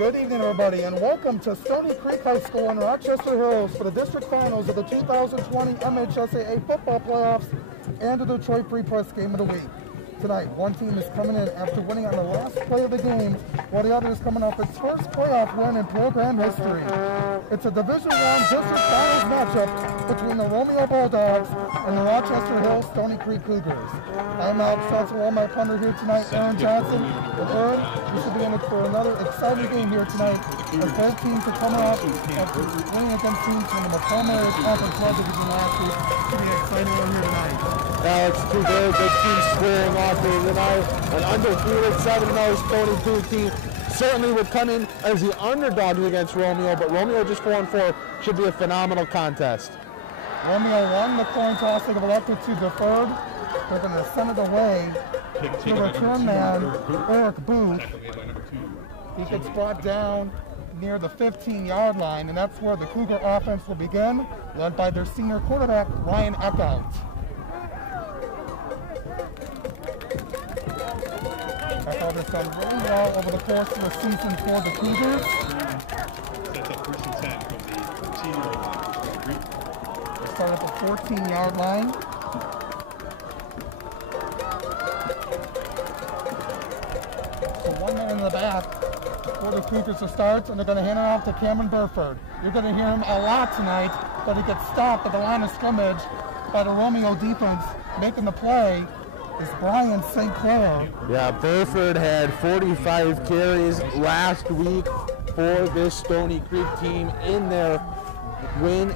Good evening, everybody, and welcome to Stoney Creek High School in Rochester Hills for the district finals of the 2020 MHSAA football playoffs and the Detroit Free Press game of the week. Tonight, one team is coming in after winning on the last play of the game, while the other is coming off its first playoff win in program history. It's a Division I district finals matchup between the Romeo Bulldogs and the Rochester Hills Stoney Creek Cougars. I'm Alex Johnson, my punter here tonight, Aaron Johnson. And Aaron, we should be in for another exciting game here tonight, as both teams are coming off after winning against teams from the primary conference club division last week. It should be an exciting one here tonight. Now it's two very good teams squaring off here tonight. An undefeated 7-0 Stoney Creek team certainly would come in as the underdogs against Romeo, but Romeo just 4-4 should be a phenomenal contest. Romeo won the coin toss. They have elected to deferred. They're going to send it away to return man Eric Booth. He gets brought down near the 15-yard line, and that's where the Cougar offense will begin, led by their senior quarterback, Ryan Eckhout. Eckhout has done really well over the course of the season for the Cougars. That's up 1st and 10 from the senior line. They start at the 14-yard line. So 1 minute in the back for the Cougars to start, and they're going to hand it off to Cameron Burford. You're going to hear him a lot tonight, but he gets stopped at the line of scrimmage by the Romeo defense. Making the play is Brian St. Clair. Yeah, Burford had 45 carries last week for this Stoney Creek team in their win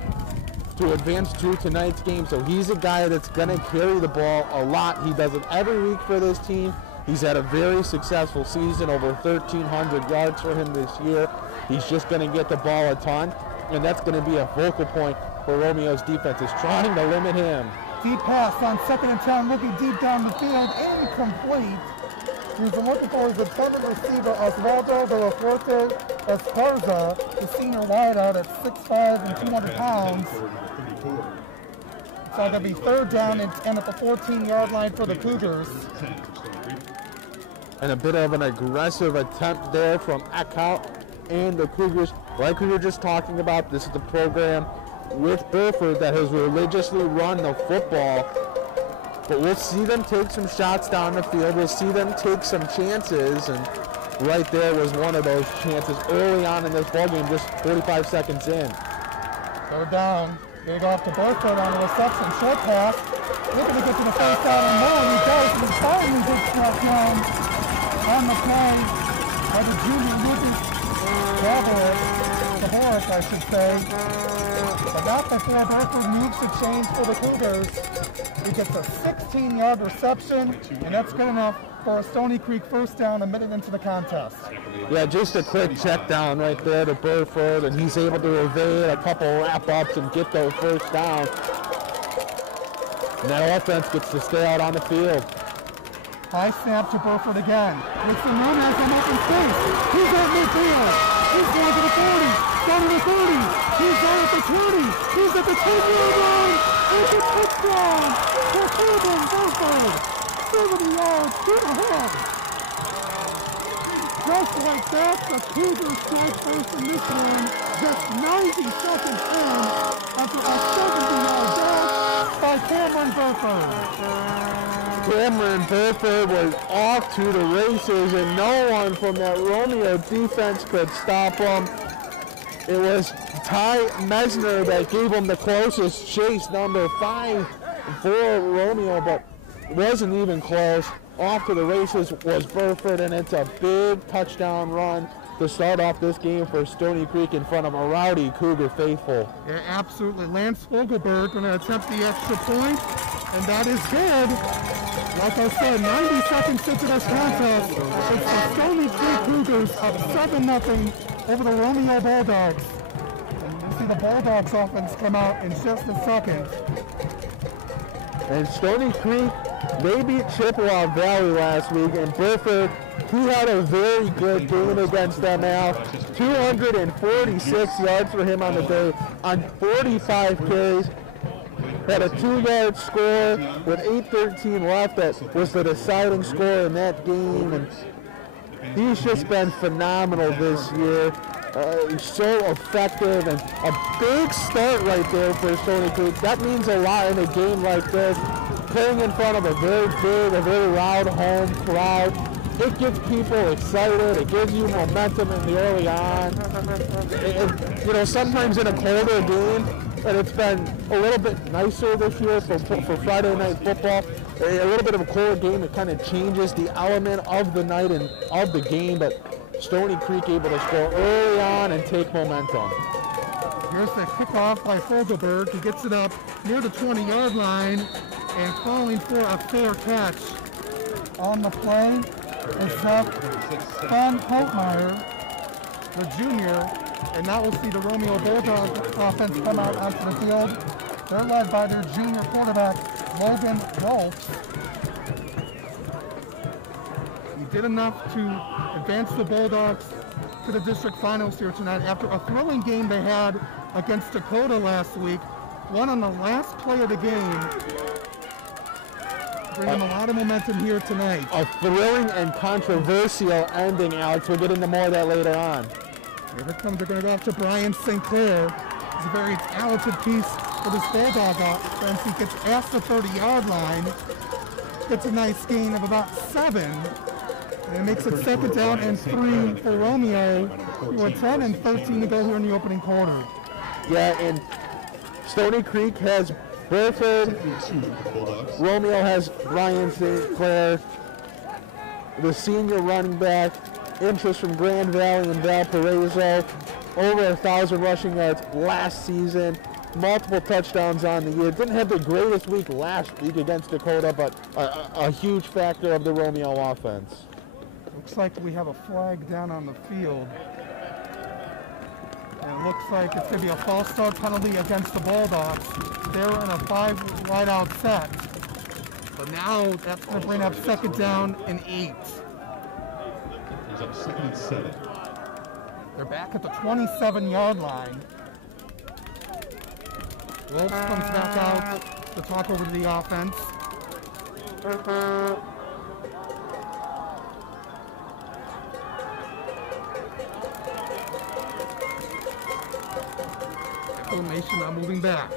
to advance to tonight's game. So he's a guy that's going to carry the ball a lot. He does it every week for this team. He's had a very successful season, over 1,300 yards for him this year. He's just going to get the ball a ton, and that's going to be a focal point for Romeo's defense, is trying to limit him. Deep pass on 2nd and 10, looking deep down the field, incomplete. He's looking for his intended receiver, Osvaldo de la Fuerte Esparza, the senior wideout at 6'5" and 200 pounds. So that'll be 3rd down and at the 14-yard line for the Cougars. And a bit of an aggressive attempt there from Eckhout and the Cougars. Like we were just talking about, this is the program with Burford that has religiously run the football. But we'll see them take some shots down the field. We'll see them take some chances. And right there was one of those chances early on in this ballgame, just 45 seconds in. 3rd down. They go up to Burford on the reception. Short pass. Looking to get to the 1st down and more. He does. He finally gets struck down on the play by the junior Lucas Gaborik, I should say. But not before Burford moves the chains for the Cougars. He gets a 16-yard reception, and that's good enough for a Stoney Creek 1st down a minute into the contest. Yeah, just a quick check down right there to Burford, and he's able to evade a couple wrap-ups and get those 1st down. And that offense gets to stay out on the field. High snap to Burford again. Nixon Moon has an open space. He's at midfield. He's going to the 40. Down to the 30. He's down at the 20. He's at the 10-yard line. It's a touchdown for Cameron Burford. 70 yards to the head. Just like that, the Cougars strike first in this one. Just 90 seconds in after a 70-yard dash by Cameron Burford. Cameron Burford was off to the races, and no one from that Romeo defense could stop him. It was Ty Mesner that gave him the closest chase, number 5 for Romeo, but wasn't even close. Off to the races was Burford, and it's a big touchdown run to start off this game for Stoney Creek in front of a rowdy Cougar faithful. Yeah, absolutely. Lance Fogelberg going to attempt the extra point, and that is good. Like I said, 90 seconds into this contest, it's the Stoney Creek Cougars up 7-0 over the Romeo Bulldogs. And you'll see the Bulldogs offense come out in just a second. And Stoney Creek, they beat Chippewa Valley last week, and Burford, he had a very good game against them, Al. 246 yards for him on the day on 45 carries. Had a 2-yard score with 8:13 left. That was the deciding score in that game. And He's just been phenomenal this year. He's so effective, and a big start right there for Stoney Creek. That means a lot in a game like this. Playing in front of a very big, a very loud home crowd. It gets people excited. It gives you momentum in the early on. You know, sometimes in a colder game, and it's been a little bit nicer this year for Friday night football. A little bit of a colder game, it kind of changes the element of the night and of the game, but Stoney Creek able to score early on and take momentum. Here's the kickoff by Fogelberg. He gets it up near the 20-yard line and calling for a fair catch. On the play is Van Holtmeyer, the junior, and now we'll see the Romeo Bulldog offense come out onto the field. They're led by their junior quarterback, Logan Wolf. He did enough to advance the Bulldogs to the district finals here tonight after a thrilling game they had against Dakota last week. Won on the last play of the game. Bringing a lot of momentum here tonight. A thrilling and controversial ending, Alex. We'll get into more of that later on. Here it comes. They're going to go off to Brian St. Clair. It's a very talented piece for this Bulldog offense. He gets past the 30-yard line. Gets a nice gain of about 7. And it makes it 2nd down and 3 for Romeo. With 10 and 13 to go here in the opening quarter. Yeah, and Stoney Creek has Burford. Romeo has Brian St. Clair, the senior running back. Interest from Grand Valley and Valparaiso. Over 1,000 rushing yards last season. Multiple touchdowns on the year. Didn't have the greatest week last week against Dakota, but a huge factor of the Romeo offense. Looks like we have a flag down on the field. And it looks like it's going to be a false start penalty against the Bulldogs. They're in a 5 wide-out set. But now that's going to bring up 2nd down and 8. He's up 2nd and 7. They're back at the 27-yard line. Wolf comes back out to talk over to the offense. Formation now moving back.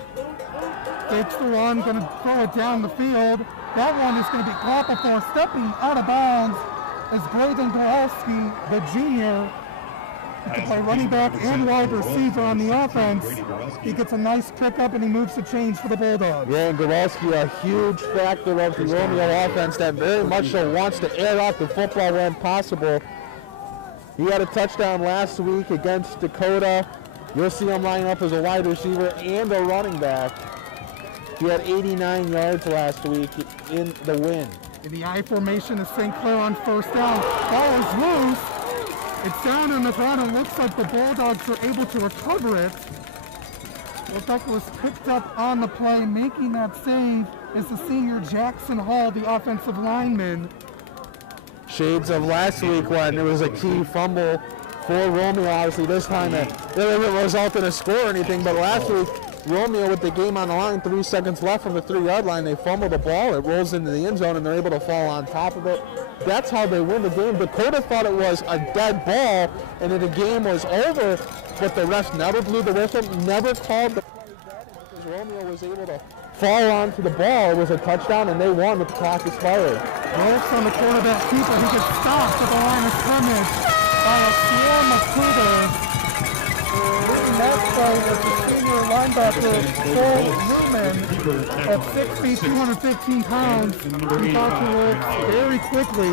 Fakes the run, going to throw it down the field. That one is going to be caught before stepping out of bounds is Braden Goralski, the junior. He can play running back and wide receiver on the offense. He gets a nice pickup and he moves the chains for the Bulldogs. Yeah, and Goralski, a huge factor of the Romeo offense that very much so wants to air out the football when possible. He had a touchdown last week against Dakota. You'll see him line up as a wide receiver and a running back. He had 89 yards last week in the win. In the I formation is St. Clair on 1st down. Ball is loose. It's down on the ground and looks like the Bulldogs are able to recover it. Looks like it was picked up on the play. Making that save is the senior Jackson Hall, the offensive lineman. Shades of last week when it was a key fumble for Romeo. Obviously this time it didn't result in a score or anything, but last week Romeo with the game on the line, 3 seconds left from the 3-yard line, they fumble the ball, it rolls into the end zone and they're able to fall on top of it. That's how they win the game. Dakota thought it was a dead ball and then the game was over, but the refs never blew the whistle, never called the play dead because Romeo was able to fall onto the ball. It was a touchdown and they won with the clock expired. Wolf's on the quarterback keeper. He gets stopped at the line of scrimmage by a swarm of Cougars. Leading that play was the senior linebacker, Cole Newman, at 6 feet, 215 pounds. He got to work very quickly.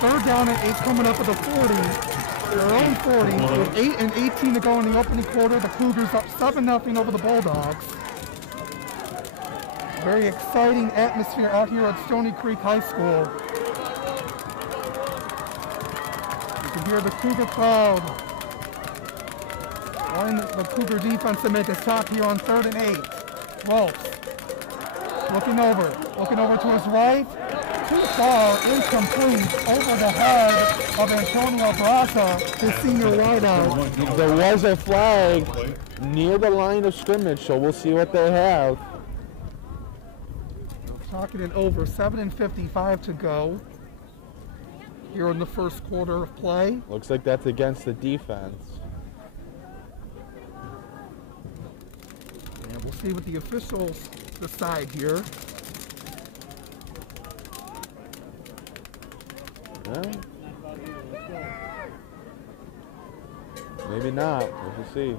3rd down and 8 coming up at the 40. Their own 40. With 8 and 18 to go in the opening quarter. The Cougars up 7-0 over the Bulldogs. Very exciting atmosphere out here at Stoney Creek High School. You can hear the Cougar crowd wanting the Cougar defense to make a stop here on 3rd and 8. Wolfs looking over to his right. Too far, incomplete, over the head of Antonio Braza, his senior wideout. There was a flag near the line of scrimmage, so we'll see what they have. Talking it over, 7:55 to go. here in the first quarter of play. Looks like that's against the defense. And we'll see what the officials decide here. Yeah. Maybe not. We'll see.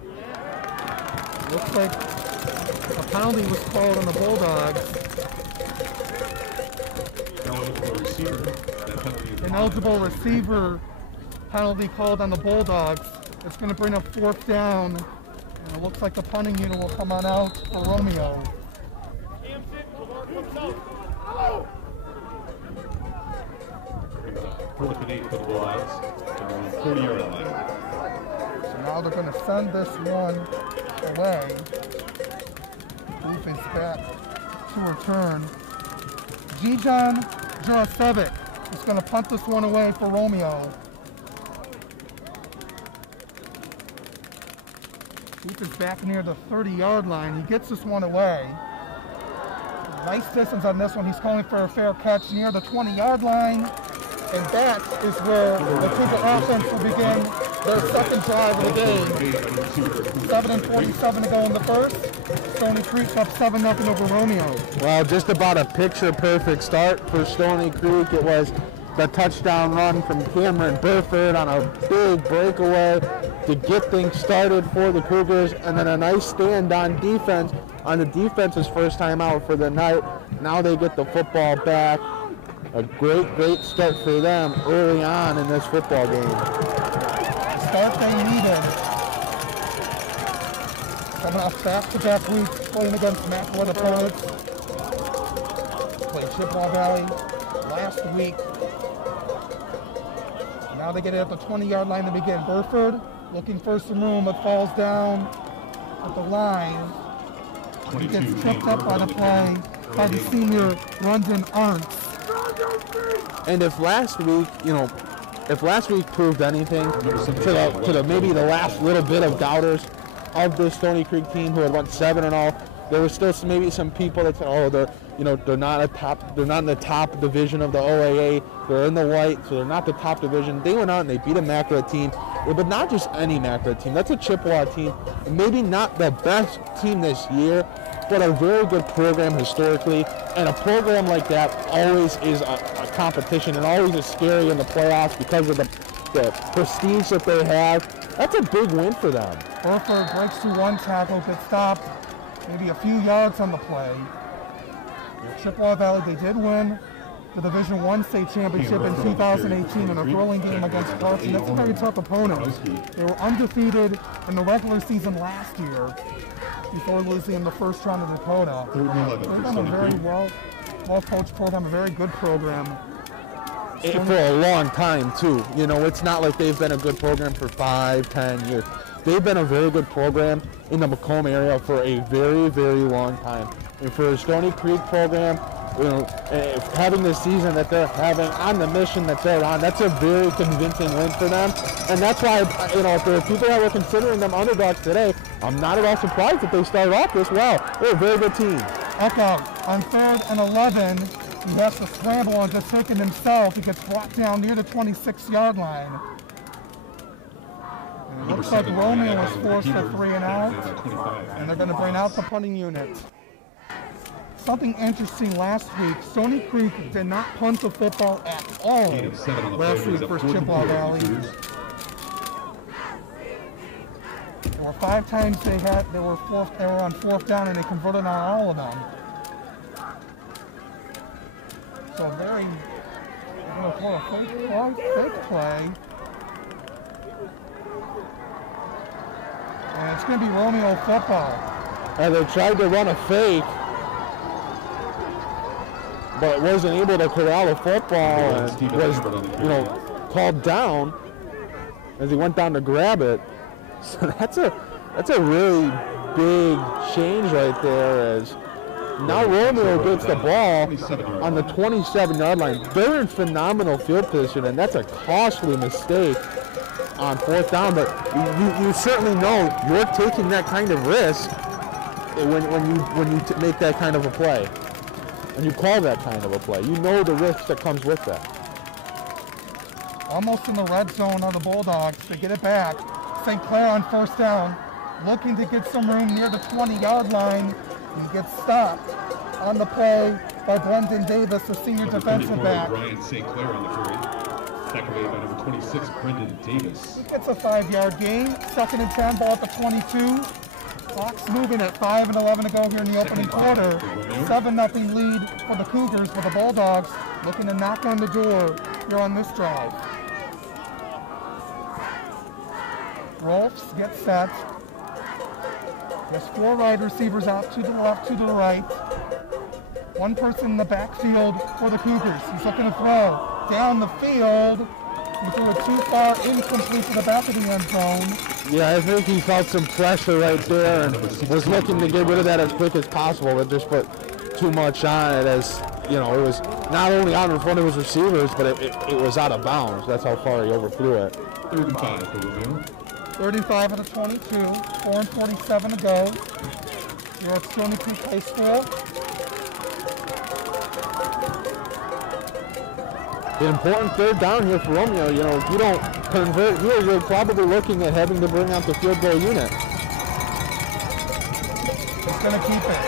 Looks like a penalty was called on the Bulldogs. Ineligible receiver penalty called on the Bulldogs. It's going to bring up fourth down. And it looks like the punting unit will come on out for Romeo. 4th and 8 for the Bulldogs. 40-yard line. So now they're going to send this one away. Booth is back to return. Gijan Jurasevic is going to punt this one away for Romeo. Booth is back near the 30-yard line. He gets this one away. Nice distance on this one. He's calling for a fair catch near the 20-yard line. And that is where the Cougar offense will begin their second drive of the game. 7:47 to go in the first. Stoney Creek up 7-0 over Romeo. Well, just about a picture-perfect start for Stoney Creek. It was the touchdown run from Cameron Burford on a big breakaway to get things started for the Cougars, and then a nice stand on defense on the defense's first time out for the night. Now they get the football back. A great start for them early on in this football game. The start they needed. Coming off back-to-back weeks playing against McElwain opponents. Played Chippewa Valley last week. Now they get it at the 20-yard line to begin. Burford looking for some room, but falls down at the line. He gets tripped up by the play by the senior London Arntz. And if last week, proved anything to the maybe the last little bit of doubters of this Stoney Creek team who had won 7-0, there was still maybe some people that said, oh, they're not in the top division of the OAA. They're in the white, so they're not the top division. They went out and they beat a McElwain team, but not just any McElwain team. That's a Chippewa team, maybe not the best team this year, but a very good program historically, and a program like that always is a competition and always is scary in the playoffs because of the prestige that they have. That's a big win for them. Burford breaks through one tackle, gets stopped maybe a few yards on the play. Chippewa Valley, they did win the Division I state championship in 2018 in a thrilling game against Clarkson. That's a very tough opponent. They were undefeated in the regular season last year before losing in the first round of Dakota. They've been a very well-coached program, a very good program. For a long time, too. It's not like they've been a good program for 5-10 years. They've been a very good program in the Macomb area for a very, very long time. And for a Stoney Creek program, having the season that they're having on the mission that they're on, that's a very convincing win for them. And that's why, if there are people that were considering them underdogs today, I'm not at all surprised that they started off this well. They're a very good team. Echo, on 3rd and 11, he has to scramble and just take it himself. He gets brought down near the 26-yard line. And it looks like Romeo was forced for 3 and out, and they're going to bring out the punting unit. Something interesting last week, Stoney Creek did not punt the football at all last week for Chippewa Valley. There were 5 times they were on 4th down and they converted on all of them. So very, for a fake play. And it's going to be Romeo football. And they tried to run a fake, but wasn't able to corral the football and was, called down as he went down to grab it. So that's a really big change right there. As now Romeo gets the ball on the 27-yard line. They're in phenomenal field position, and that's a costly mistake on 4th down. But you certainly know you're taking that kind of risk when you make that kind of a play. And you call that kind of a play. You know the risk that comes with that. almost in the red zone on the Bulldogs. They get it back. St. Clair on first down, looking to get some room near the 20-yard line. He gets stopped on the play by Brendan Davis, the senior defensive back. Ryan St. Clair on the carry. Tackled away by number 26, Brendan Davis. He gets a 5-yard gain. 2nd and 10, ball at the 22. Clock's moving at 5 and 11 to go here in the opening quarter. 7-0 lead for the Cougars, with the Bulldogs looking to knock on the door here on this drive. Rolfs gets set. There's 4 wide receivers out to the left, to the right. One person in the backfield for the Cougars. He's looking to throw down the field. He threw it too far, incomplete to the back of the end zone. Yeah, I think he felt some pressure right there and was looking to get rid of that as quick as possible, but just put too much on it, as, you know, it was not only out in front of his receivers, but it was out of bounds. That's how far he overthrew it. 3rd and 5 for Romeo. 35 at the 22, 4:47 to go. Here at Stoney Creek High School. The important 3rd down here for Romeo. You know, if you don't convert here, you're probably looking at having to bring out the field goal unit. It's going to keep it.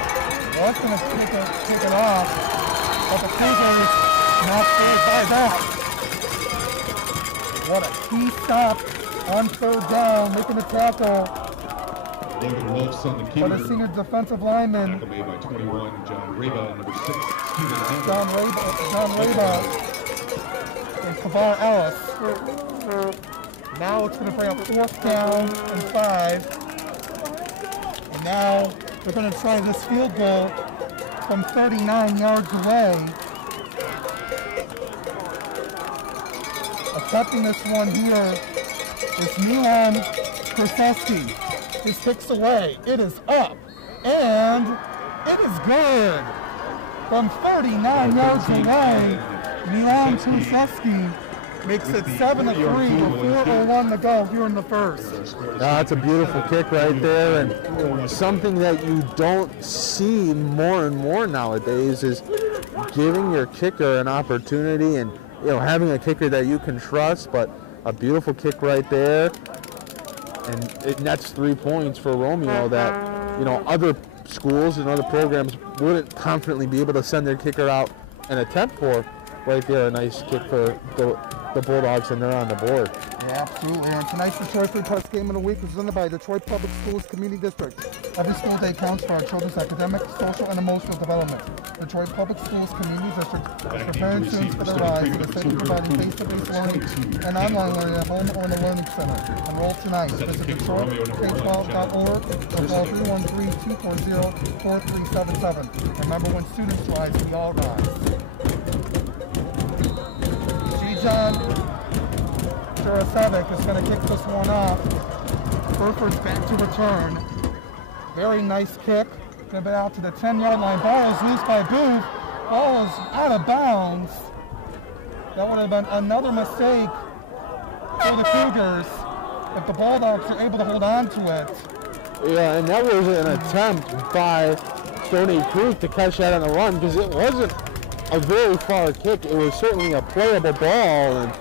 Well, it's going to take it off, but the Cougars not saved by that. What a key stop on 3rd down, making a tackle. Logan Wolf's on the But keeper. a senior defensive lineman, Tackle made by 21, John Reba, number 6, Steven John Reba, and Kavar Ellis. Now it's going to bring up 4th down and 5. And now they're going to try this field goal from 39 yards away. Attempting this one here is Milan Krasowski. His kicks away. It is up. And it is good. From 39 yards away, Milan Krasowski makes it 7-3 with 4:01 to go here in the first. That's a beautiful kick right there, and something that you don't see more and more nowadays is giving your kicker an opportunity, and, you know, having a kicker that you can trust. But a beautiful kick right there, and it nets 3 points for Romeo that, you know, other schools and other programs wouldn't confidently be able to send their kicker out and attempt for. Right there, a nice kick for the Bulldogs, and they're on the board. Yeah, absolutely. And tonight's Detroit Free Press Game of the Week is presented by Detroit Public Schools Community District. Every school day counts for our children's academic, social, and emotional development. Detroit Public Schools Community District is preparing students for their rise in the city, providing face-to-face learning and online learning at home or in a learning center. Enroll tonight. Visit DetroitK12.org or call 313-240-4377. Remember, when students rise, we all rise. John Jurasevic is going to kick this one off. Burford's back to return. Very nice kick. Going to be out to the 10-yard line. Ball is loose by Booth. Ball is out of bounds. That would have been another mistake for the Cougars if the Bulldogs are able to hold on to it. Yeah, and that was an attempt by Stoney Creek to catch that on the run, because it wasn't a very far kick. It was certainly a playable ball, and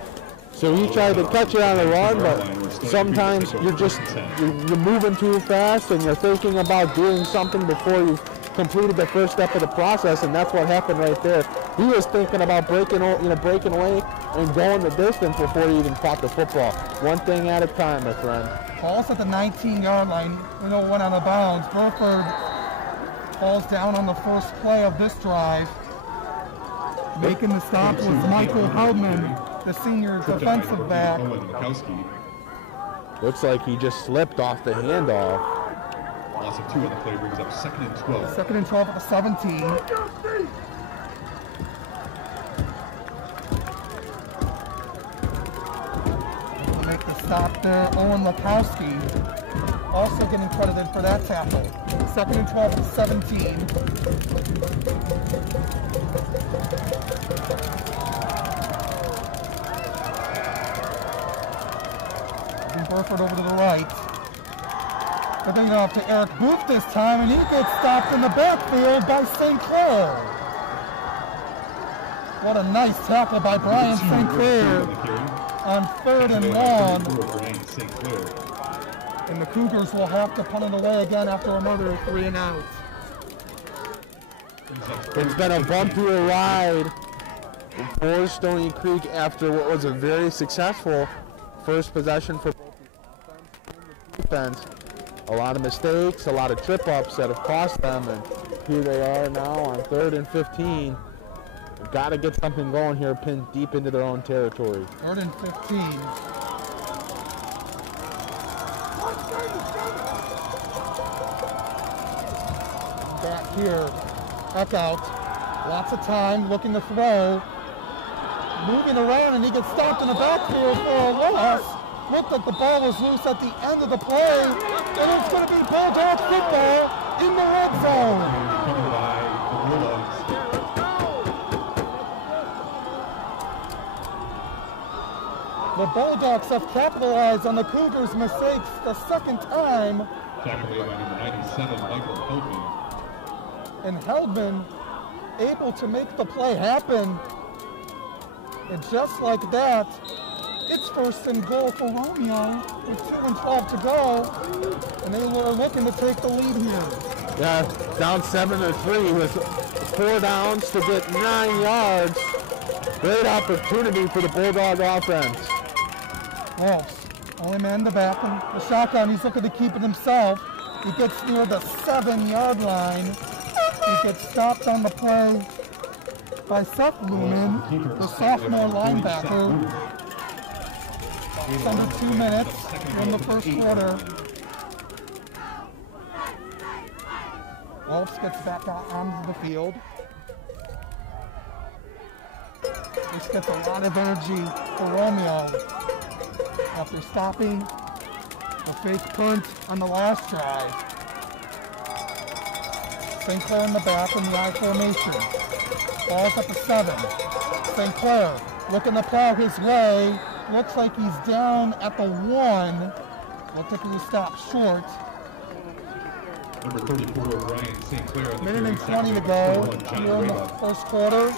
so he tried to catch it on the run, but sometimes you're moving too fast and you're thinking about doing something before you've completed the first step of the process, and that's what happened right there. He was thinking about breaking away and going the distance before he even caught the football. One thing at a time, my friend. Ball's at the 19-yard line. Went out of bounds. Burford falls down on the first play of this drive. Making the stop was Michael Howman, the senior defensive back. Looks like he just slipped off the handoff. Loss of 2 on the play brings up 2nd and 12. 2nd and 12 at the 17. Make the stop there. Owen Lapowski also getting credited for that tackle. 2nd and 12 at the 17. Burford over to the right. They're going off to Eric Booth this time, and he gets stopped in the backfield by St. Clair. What a nice tackle by Brian St. Clair on 3rd and 1. And the Cougars will have to punt it away again after another 3 and out. It's been a bumpy ride for Stoney Creek after what was a very successful first possession for both the offense and the defense. A lot of mistakes, a lot of trip-ups that have cost them, and here they are now on 3rd and 15. They've got to get something going here, pinned deep into their own territory. 3rd and 15. Back here, back out. Lots of time, looking to throw. Moving around, and he gets stopped in the backfield for a loss. Looked like the ball was loose at the end of the play, and it's going to be Bulldog football in the red zone. The Bulldogs have capitalized on the Cougars' mistakes the second time. Tackled by number 97, Michael Heldman. And Heldman able to make the play happen. And just like that, it's 1st and goal for Romeo with 2 and 12 to go. And they were looking to take the lead here. Yeah, down 7-3 with 4 downs to get 9 yards. Great opportunity for the Bulldog offense. Ross, only man in the back, and the shotgun, he's looking to keep it himself. He gets near the 7-yard line. He gets stopped on the play by Seth Lumen, the sophomore linebacker. It's under 2 minutes in the first quarter. Wolfs gets back out onto the field. This gets a lot of energy for Romeo after stopping the fake punt on the last drive. St. Clair in the back in the I formation. Ball's at the 7. St. Clair looking to plow his way. Looks like he's down at the 1. Looks like he was stopped short. Number 34, Ryan St. Clair. Minute and 20 to go here in the first quarter.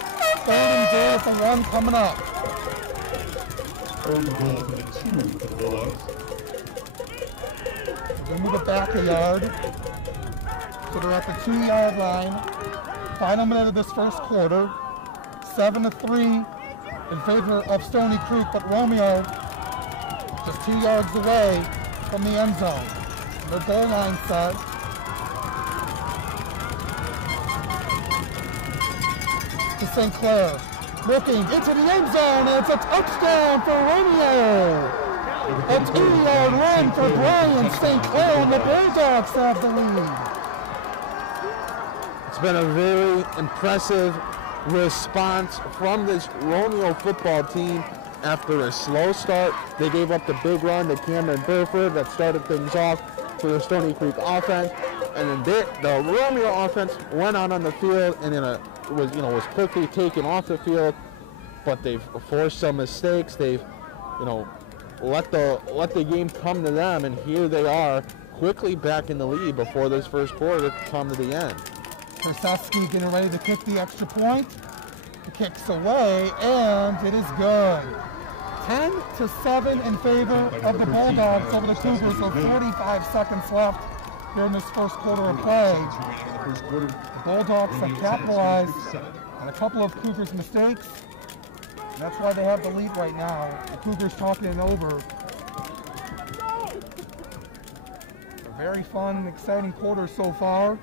3rd and goal at the 1 coming up. 3rd and goal for the 2 for the Bulldogs. They move it back a yard. So they're at the 2-yard line. Final minute of this first quarter. 7-3 in favor of Stoney Creek, but Romeo just 2 yards away from the end zone. Their goal line set. To St. Clair. Looking into the end zone, and it's a touchdown for Romeo. A 2-yard run for Brian St. Clair, and the Bulldogs have the lead. It's been a very impressive response from this Romeo football team after a slow start. They gave up the big run to Cameron Burford that started things off for the Stoney Creek offense, and then the Romeo offense went out on the field and was quickly taken off the field, but they've forced some mistakes. They've let the game come to them, and here they are quickly back in the lead before this first quarter come to the end. Krasowski getting ready to kick the extra point. The kick's away, and it is good. 10-7 in favor of the Bulldogs over the Cougars with 45 seconds left here in this first quarter of play. The Bulldogs have capitalized on a couple of Cougars' mistakes. And that's why they have the lead right now. The Cougars talking it over. A very fun, exciting quarter so far.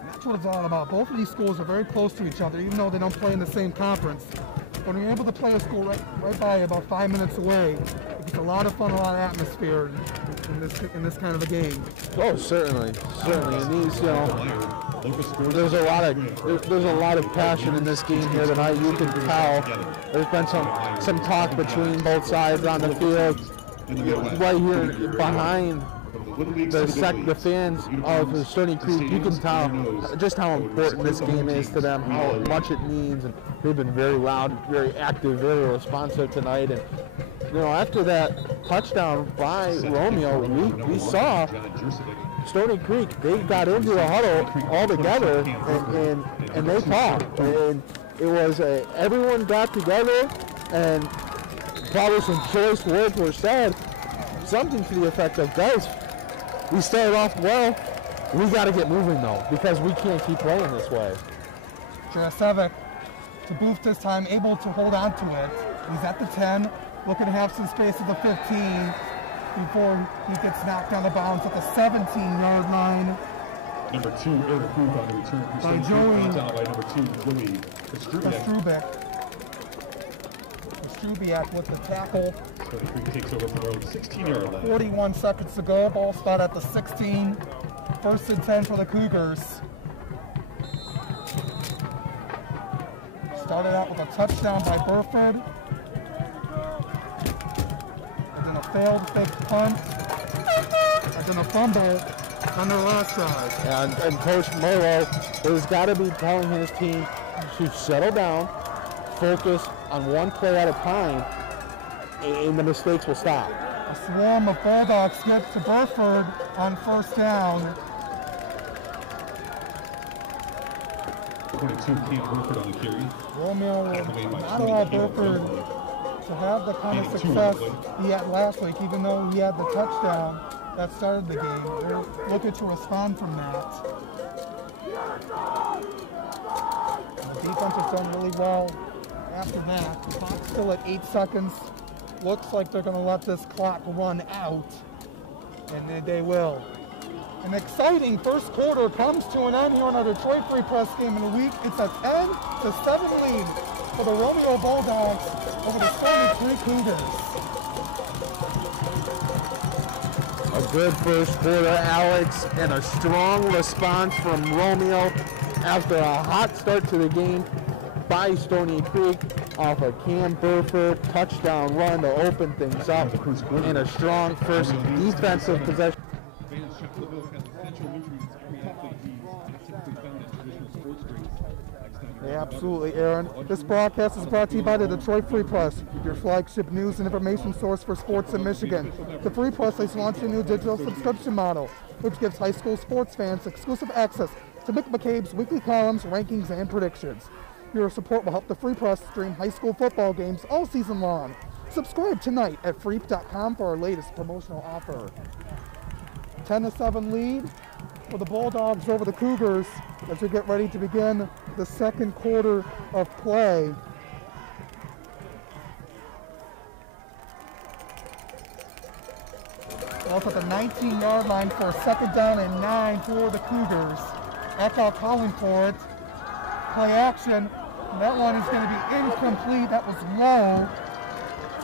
And that's what it's all about. Both of these schools are very close to each other, even though they don't play in the same conference. When you're able to play a school right by about 5 minutes away, it's a lot of fun, a lot of atmosphere in this kind of a game. Oh, certainly. And these, there's a lot of passion in this game here tonight. You can tell. There's been some talk between both sides on the field. Right here behind the fans of the Stoney Creek, you can tell just how important this game is to them, how much it means, and they've been very loud, very active, very responsive tonight. And after that touchdown by Romeo, we saw Stoney Creek, they got into a huddle all together and they talked. And it was everyone got together and probably some choice words were said. Something to the effect of, guys, we started off well. We got to get moving, though, because we can't keep playing this way. Jurasevic to Booth this time, able to hold on to it. He's at the 10, looking to have some space at the 15 before he gets knocked out of bounds at the 17-yard line. Number 2, Eric Booth on the return. By Joey. By number 2, Joey Kostrubiak. Kostrubiak with the tackle. Stoney Creek takes over from around 16-yard line. 41 seconds to go. Ball spot at the 16. 1st and 10 for the Cougars. Started out with a touchdown by Burford. And then a failed fake punt. And then a fumble on their last drive. And Coach Merlo has got to be telling his team to settle down, focus on one play at a time, and the mistakes will stop. A swarm of Bulldogs gets to Burford on 1st down. 22, Cam Burford on the carry. Romeo will not allow Burford to have the kind of success he had last week, even though he had the touchdown that started the game. They're looking to respond from that. And the defense has done really well after that. The clock's still at 8 seconds. Looks like they're going to let this clock run out, and they will. An exciting first quarter comes to an end here on our Detroit Free Press game in the week. It's a 10-7 lead for the Romeo Bulldogs over the Stoney Creek Cougars. A good first quarter, Alex, and a strong response from Romeo after a hot start to the game by Stoney Creek off a Cam Burford touchdown run to open things up, and a strong first defensive possession. Yeah, absolutely, Aaron. This broadcast is brought to you by the Detroit Free Press, your flagship news and information source for sports in Michigan. The Free Press has launched a new digital subscription model, which gives high school sports fans exclusive access to Mick McCabe's weekly columns, rankings, and predictions. Your support will help the Free Press stream high school football games all season long. Subscribe tonight at freep.com for our latest promotional offer. 10-7 lead for the Bulldogs over the Cougars as we get ready to begin the second quarter of play. Off at the 19-yard line for a 2nd down and 9 for the Cougars. Echo calling for it. Play action. That one is going to be incomplete. That was low.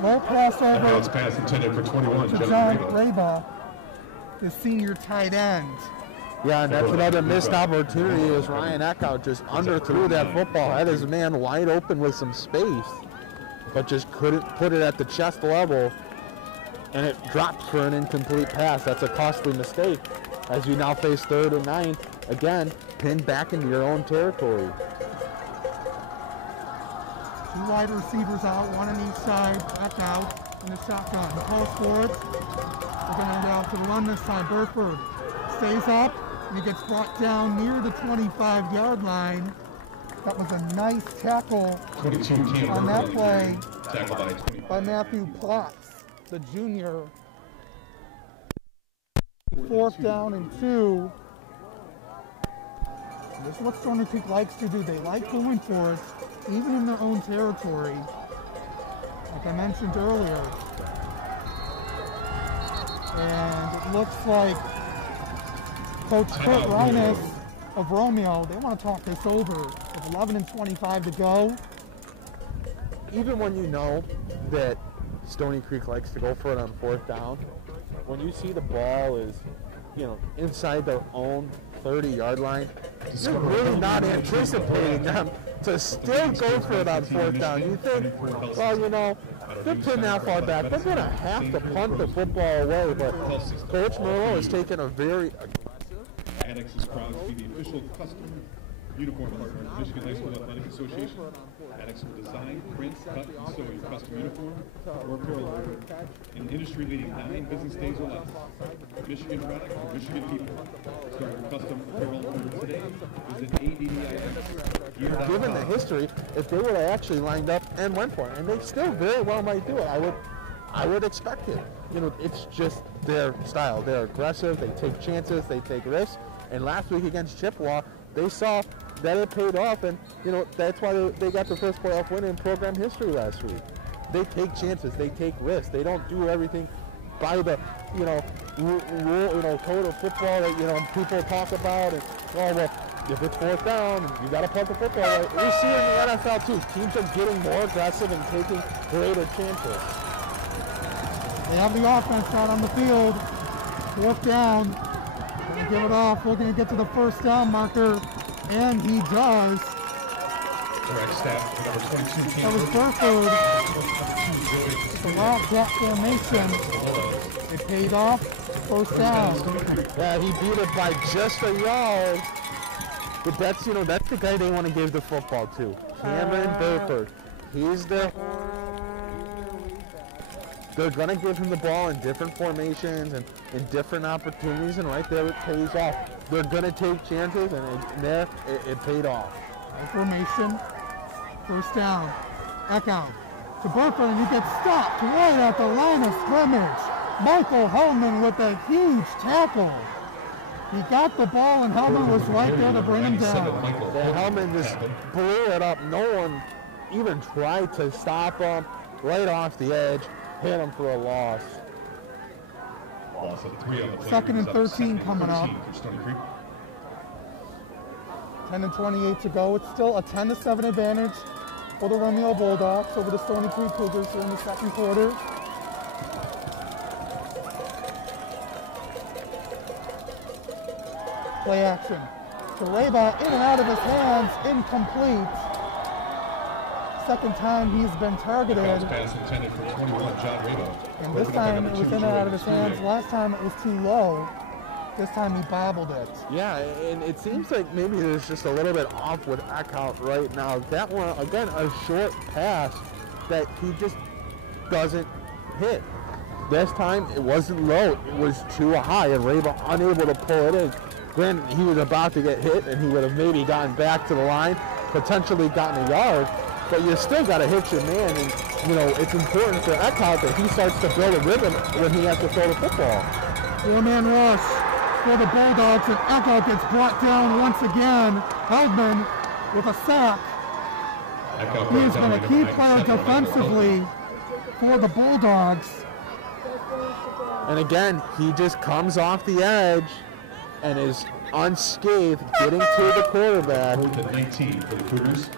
Low pass over. Now it's pass intended for 21. To John Graba, the senior tight end. Yeah, and that's another missed opportunity as Ryan Eckhout just underthrew that football, had his man wide open with some space, but just couldn't put it at the chest level, and it dropped for an incomplete pass. That's a costly mistake as you now face 3rd and 9, again, pinned back into your own territory. 2 wide receivers out, 1 on each side, Eckhout in the shotgun. Calls for it. They're going to go to the run this time. Burford stays up. He gets brought down near the 25-yard line. That was a nice tackle 22 on that play tackle by Matthew Plotz, the junior. 4th down and 2. This is what Stoney Creek likes to do. They like going for it, even in their own territory, like I mentioned earlier. And it looks like Coach Kurt Reines of Romeo, they want to talk this over with 11 and 25 to go. Even when you know that Stoney Creek likes to go for it on 4th down, when you see the ball is, inside their own 30-yard line, you're really not anticipating them to still go for it on 4th down. You think, well, they're pinned that far back. They're going to have to punt the football away, but Coach Merlo has taken a very aggressive. Addix is proud to be the official customer Uniform partner, Michigan High School Athletic Association. Addicts will design, print, cut, and sew your custom uniform or apparel order in industry-leading 9 business days or less. Michigan product for Michigan people. Start your custom apparel order today. Visit ADDIX. Given the history, if they would have actually lined up and went for it, and they still very well might do it, I would expect it. You know, it's just their style. They're aggressive, they take chances, they take risks. And last week against Chippewa, they saw that it paid off, and you know that's why they got the first playoff win in program history last week. They take chances, they take risks. They don't do everything by the code of football that people talk about. And well, if it's fourth down, you got to punt the football. Right? We see it in the NFL too. Teams are getting more aggressive and taking greater chances. They have the offense out on the field. Fourth down. Gonna give it off. Looking to get to the first down marker. And he does. Correct snap, number 22. That was Burford. The wildcat formation. It paid off. First down. Yeah, he beat it by just a yard. But that's the guy they want to give the football to. Cameron Burford. He's they're going to give him the ball in different formations and in different opportunities, and right there it pays off. They're going to take chances, and there it paid off. Formation, first down. Echo to Burford, and he gets stopped right at the line of scrimmage. Michael Hellman with a huge tackle. He got the ball, and Hellman was right there to bring him down. Yeah, Hellman just blew it up. No one even tried to stop him. Right off the edge. Hit him for a loss. Second and 13 coming up. 10 and 28 to go. It's still a 10-7 advantage for the Romeo Bulldogs over the Stoney Creek Cougars here in the second quarter. Play action. Tareba in and out of his hands, incomplete. Second time he's been targeted. Pass intended for 21, John Rabo. And this time it was in and out of his hands. Last time it was too low. This time he bobbled it. Yeah, and it seems like maybe there's just a little bit off with Eckhout right now. That one, again, a short pass that he just doesn't hit. This time it wasn't low, it was too high, and Rabo unable to pull it in. Granted, he was about to get hit, and he would have maybe gotten back to the line, potentially gotten a yard. But you still got to hit your man, and it's important for Eckhout that he starts to build a rhythm when he has to throw the football. Four-man rush for the Bulldogs, and Eckhout gets brought down once again. Heldman with a sack. He's been a key player defensively for the Bulldogs. And again, he just comes off the edge and is unscathed, getting to the quarterback. 19 for the Cougars.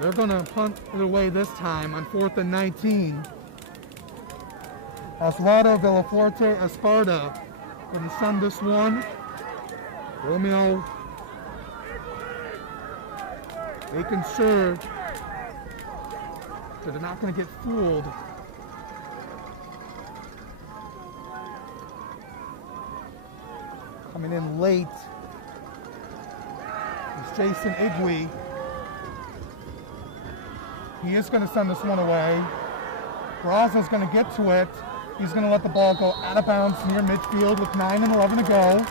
They're going to punt it away this time on 4th and 19. Oswaldo Villaforte Esparta going to send this one. Romeo making sure that they're not going to get fooled. Coming in late is Jason Igwe. He is going to send this one away. Braza's going to get to it. He's going to let the ball go out of bounds near midfield with 9 and 11 to go.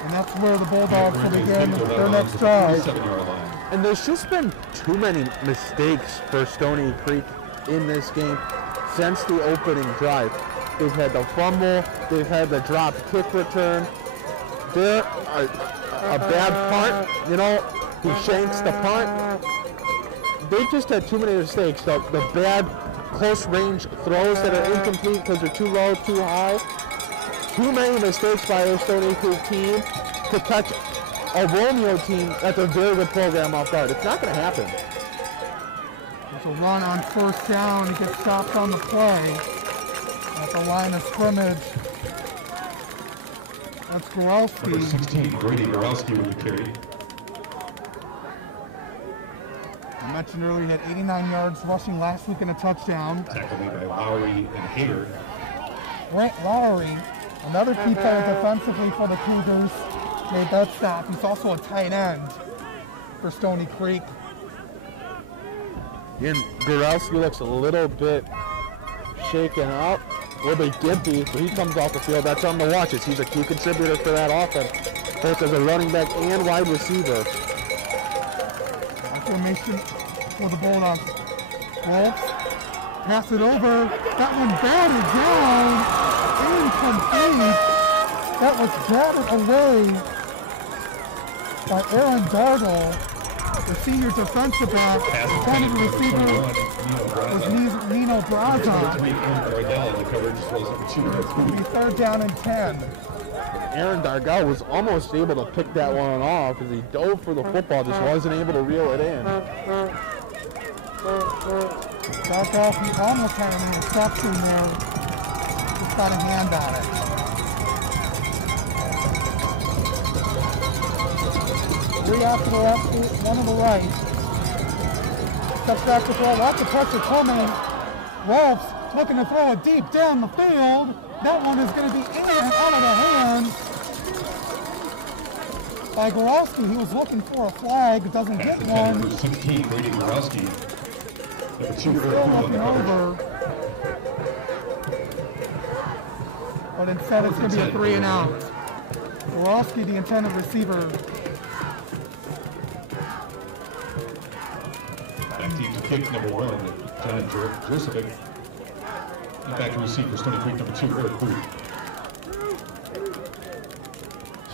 And that's where the Bulldogs will begin their next drive. And there's just been too many mistakes for Stoney Creek in this game since the opening drive. They've had the fumble, they've had the drop kick return. They're a bad punt, he shanks the punt. They just had too many mistakes. The bad close range throws that are incomplete because they're too low, too high. Too many mistakes by the Stoney Creek team to catch a Romeo team that's a very good program off guard. It's not going to happen. There's a run on first down. He gets stopped on the play at the line of scrimmage. That's Goralski. Number 16, Brady Goralski with the carry. I mentioned earlier he had 89 yards rushing last week and a touchdown. Tackled by Lowry and Hager. Grant Lowry, another key player defensively for the Cougars. made that stop. He's also a tight end for Stoney Creek. And Gorelski looks a little bit shaken up, a little bit gimpy, so he comes off the field. That's on the watches. He's a key contributor for that offense, both as a running back and wide receiver. Formation for the Bulldogs. Wolves pass it over. That one batted down. Incomplete. That was batted away by Aaron Dartle, the senior defensive back. The receiver was Nino Braza. It's going to be 3rd down and 10. Aaron Dargell was almost able to pick that one off as he dove for the football, just wasn't able to reel it in. Dargell, he almost had an interception there. Just got a hand on it. Three out to the left, one to the right. Steps back to throw, lots of pressure coming. Rolfs looking to throw it deep down the field. That one is going to be in and out of the hand by Gorelski. He was looking for a flag, doesn't get one. Number 16, Brady Gorelski. He's still looking over. But instead it's going to be a 3 and out. Gorelski, the intended receiver. Back team to kick number 1, John Jurcevic. And back to receive for Stoney Creek number 2, Eric Booth.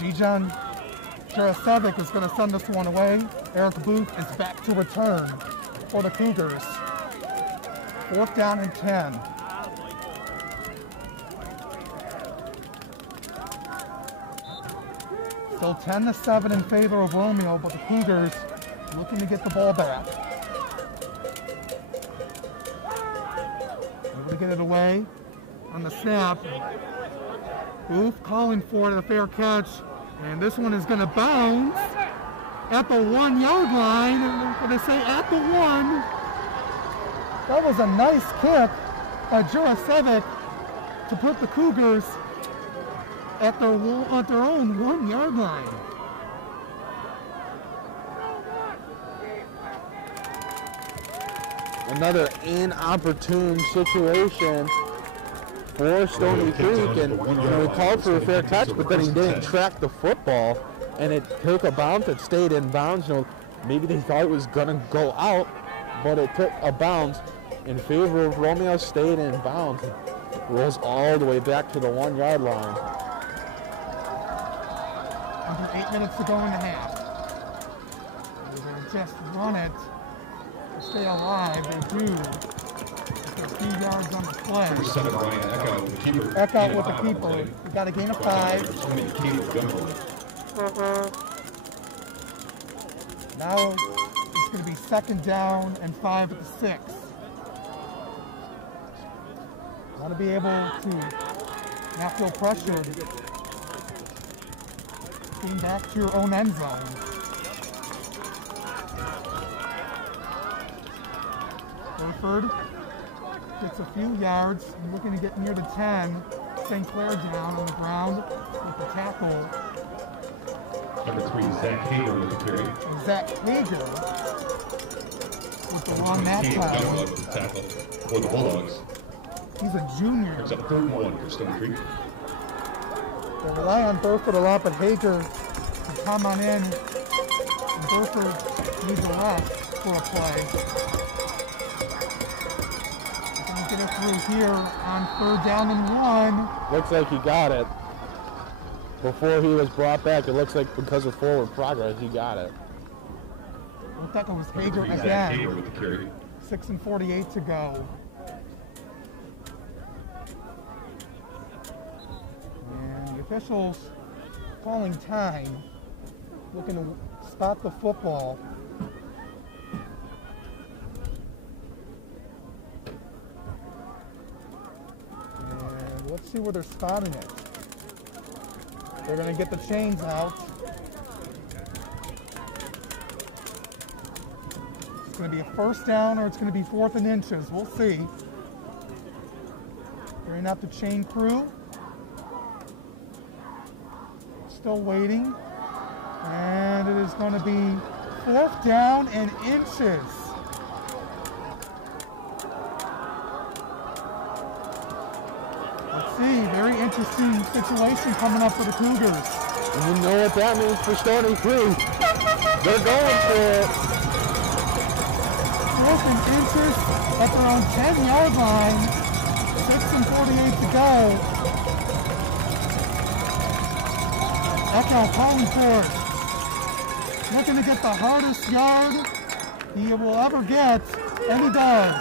G-John Jurcevic is going to send this one away. Eric Booth is back to return for the Cougars. 4th down and 10. Still 10-7 in favor of Romeo, but the Cougars looking to get the ball back. Able to get it away on the snap. Booth calling for it, a fair catch. And this one is going to bounce at the 1 yard line. I'm going to say at the 1. That was a nice kick by Jurcevic to put the Cougars at their own 1 yard line. Another inopportune situation for Stoney Creek, and he called for a fair catch, but then he didn't track the football, and it took a bounce. It stayed in bounds. Maybe they thought it was gonna go out, but it took a bounce in favor of Romeo. Stayed in bounds, rolls all the way back to the 1 yard line. Under 8 minutes to go in the half. They're going to just run it to stay alive. They do. A few yards on the play. Number 7, Ryan Eckhout with the keeper. Eckhout with the keeper. We got a gain of 5. Now it's going to be 2nd down and 5 at the 6. Want to be able to not feel pressured. Getting back to your own end zone. Burford gets a few yards, looking to get near the 10. St. Clair down on the ground with the tackle. Number 3, Zach Hager with the carry. Zach Hager with the long mat tackle. Tackle for the Bulldogs. He's a junior. It's up 3rd and 1 for Stoney Creek. They rely on Burford a lot, but Hager can come on in. And Burford needs a rest for a play. Get it through here on 3rd down and 1. Looks like he got it. Before he was brought back, it looks like because of forward progress, he got it. Looks like it was Hager Zach again. Hager with the carry. 6:48 to go. And the officials calling time, looking to spot the football. Let's see where they're spotting it. They're going to get the chains out. It's going to be a 1st down or it's going to be 4th and inches. We'll see. Bringing out the chain crew. Still waiting. And it is going to be 4th down and inches. Let's see, very interesting situation coming up for the Cougars. And you know what that means for Stoney Creek. They're going for it. 4th and inches at their own 10-yard line. 6:48 to go. Echo calling for it. Looking to get the hardest yard he will ever get, and he does.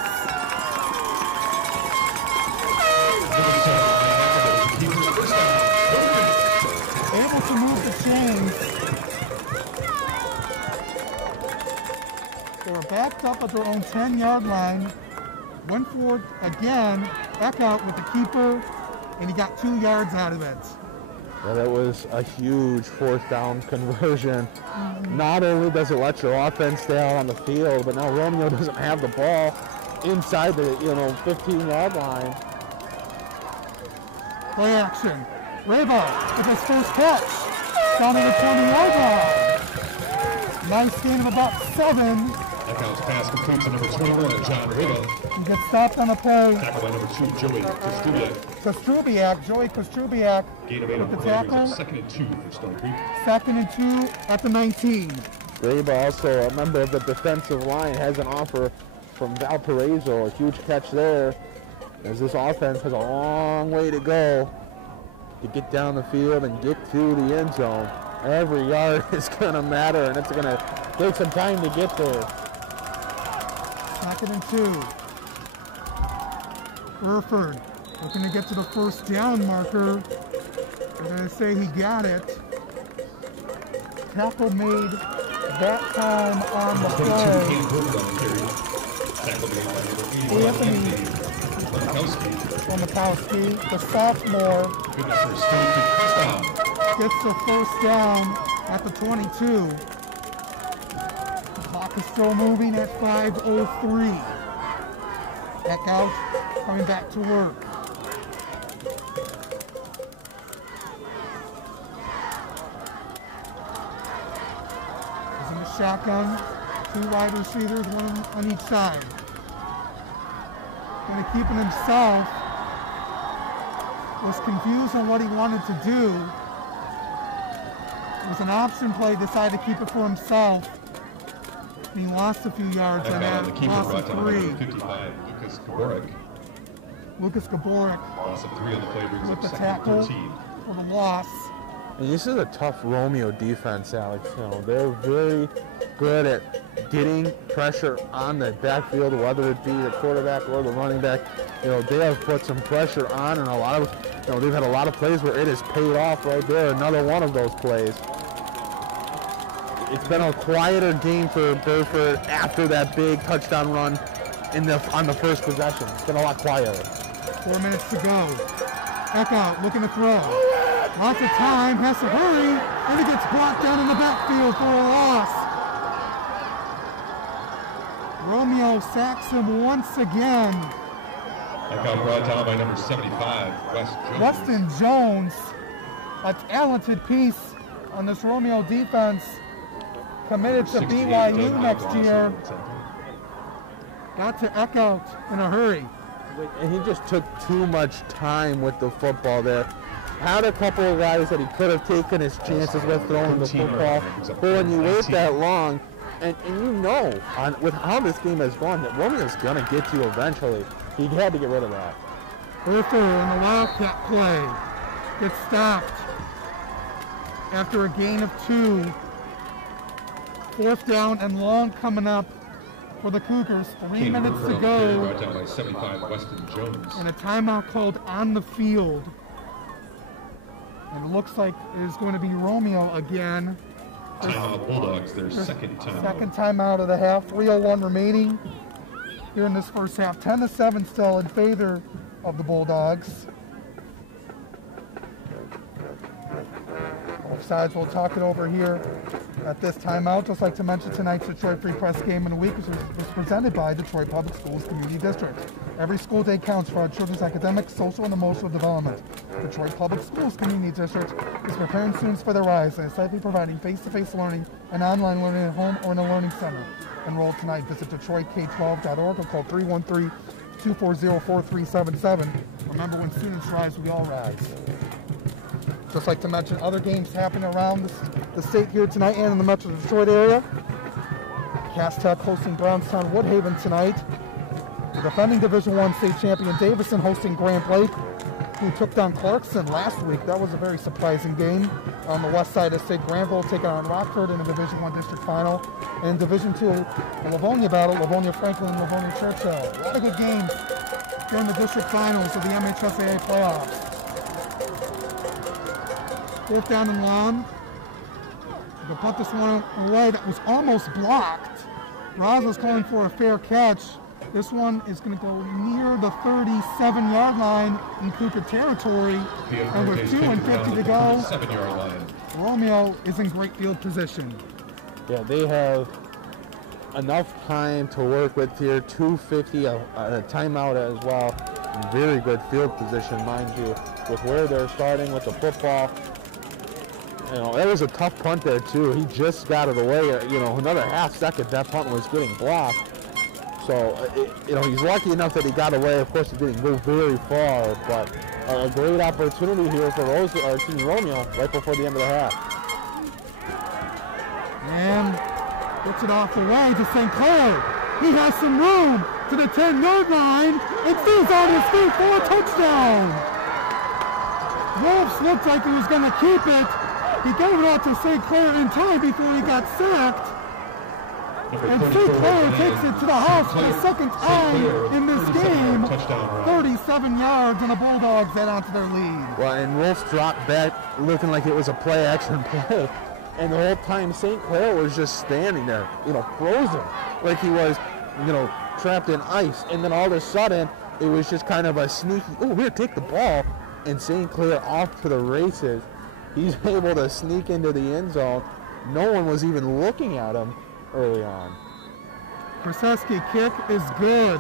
Able to move the chains. They were backed up at their own 10-yard line. Went for it again. Back out with the keeper, and he got 2 yards out of it. Yeah, that was a huge 4th down conversion. Not only does it let your offense stay out on the field, but now Romeo doesn't have the ball inside the 15-yard line. Play action. Rabo with his first catch down to the 20-yard line. Nice gain of about 7. That counts pass complete to number 21, John Rabo. He gets stopped on the play. Tackled by number 2, Joey Kostrubiak, Joey Kostrubiak Gain of 8 with the on play brings tackle. up 2nd and 2 for Stony Creek. 2nd and 2 at the 19. Grabe, also a member of the defensive line, has an offer from Valparaiso. A huge catch there, as this offense has a long way to go to get down the field and get to the end zone. Every yard is going to matter, and it's going to take some time to get there. 2nd and 2. Burford looking to get to the 1st down marker. They're going to say he got it. Tackle made that time on the play. Anthony Omakowski, the sophomore, gets the 1st down at the 22. The clock is still moving at 5:03. Back out, coming back to work. He's in the shotgun. 2 wide receivers, 1 on each side. Kind of keeping himself. Was confused on what he wanted to do. It was an option play, decided to keep it for himself. And he lost a few yards on that. Loss of 3. 55, Lucas Gaborik Loss of 3 on the play brings with up the 2nd and tackle 13. for the loss. And this is a tough Romeo defense, Alex. They're very good at getting pressure on the backfield, whether it be the quarterback or the running back. They have put some pressure on, and a lot of, they've had a lot of plays where it has paid off right there. Another one of those plays. It's been a quieter game for Burford after that big touchdown run on the first possession. It's been a lot quieter. 4 minutes to go. Echo looking to throw. Lots of time, has to hurry, and he gets blocked down in the backfield for a loss. Romeo sacks him once again. That got brought down by number 75, Weston Jones, a talented piece on this Romeo defense, committed to BYU next year. Got to Echo in a hurry. And he just took too much time with the football there. Had a couple of guys that he could have taken his chances with throwing the football. But when you wait that long, and with how this game has gone, that Romeo's going to get you eventually. He had to get rid of that. Burford on the Wildcat play gets stopped after a gain of 2. 4th down and long coming up for the Cougars. 3 minutes to go. Brought down by 75, Weston Jones. And a timeout called on the field. And it looks like it is going to be Romeo again. Timeout Bulldogs, their second timeout. Second timeout of the half. 3:01 remaining here in this first half. 10-7 still in favor of the Bulldogs. Both sides will talk it over here at this timeout. Just like to mention tonight's Detroit Free Press Game of the Week was presented by Detroit Public Schools Community District. Every school day counts for our children's academic, social, and emotional development. Detroit Public Schools Community District is preparing students for their rise and is safely providing face-to-face learning and online learning at home or in a learning center. Enroll tonight. Visit DetroitK12.org or call 313-240-4377. Remember, when students rise, we all rise. Just like to mention other games happening around the state here tonight and in the Metro Detroit area. Cass Tech hosting Brownstown Woodhaven tonight. The defending Division I state champion Davison hosting Grand Lake, who took down Clarkson last week. That was a very surprising game. On the west side of state, Granville taking on Rockford in the Division I district final. And in Division II, the Livonia battle, Livonia Franklin and Livonia Churchill. A lot of good games during the district finals of the MHSAA playoffs. 4th down and long. They'll punt this one away. That was almost blocked. Roz was calling for a fair catch. This one is going to go near the 37-yard line in Cougar territory. And with 2:50 to go, 7-yard line. Romeo is in great field position. Yeah, they have enough time to work with here. 2:50, a timeout as well. Very good field position, mind you, with where they're starting with the football. You know, that was a tough punt there too. He just got it away. You know, another half second, that punt was getting blocked. So, you know, he's lucky enough that he got away. Of course, he didn't go very far, but a great opportunity here for Team Romeo right before the end of the half. And gets it off the way to St. Clair. He has some room to the 10-yard line and stays on his feet for a touchdown. Wolves looked like he was going to keep it. He gave it out to St. Clair in time before he got sacked. And St. Clair takes it to the house for the second time in this game. 37 yards, and the Bulldogs head on to their lead. Well, and Wolves dropped back looking like it was a play-action play. And the whole time St. Clair was just standing there, you know, frozen, like he was, you know, trapped in ice. And then all of a sudden, it was just kind of a sneaky, oh, here, take the ball. And St. Clair off to the races. He's able to sneak into the end zone. No one was even looking at him early on. Kraszewski kick is good.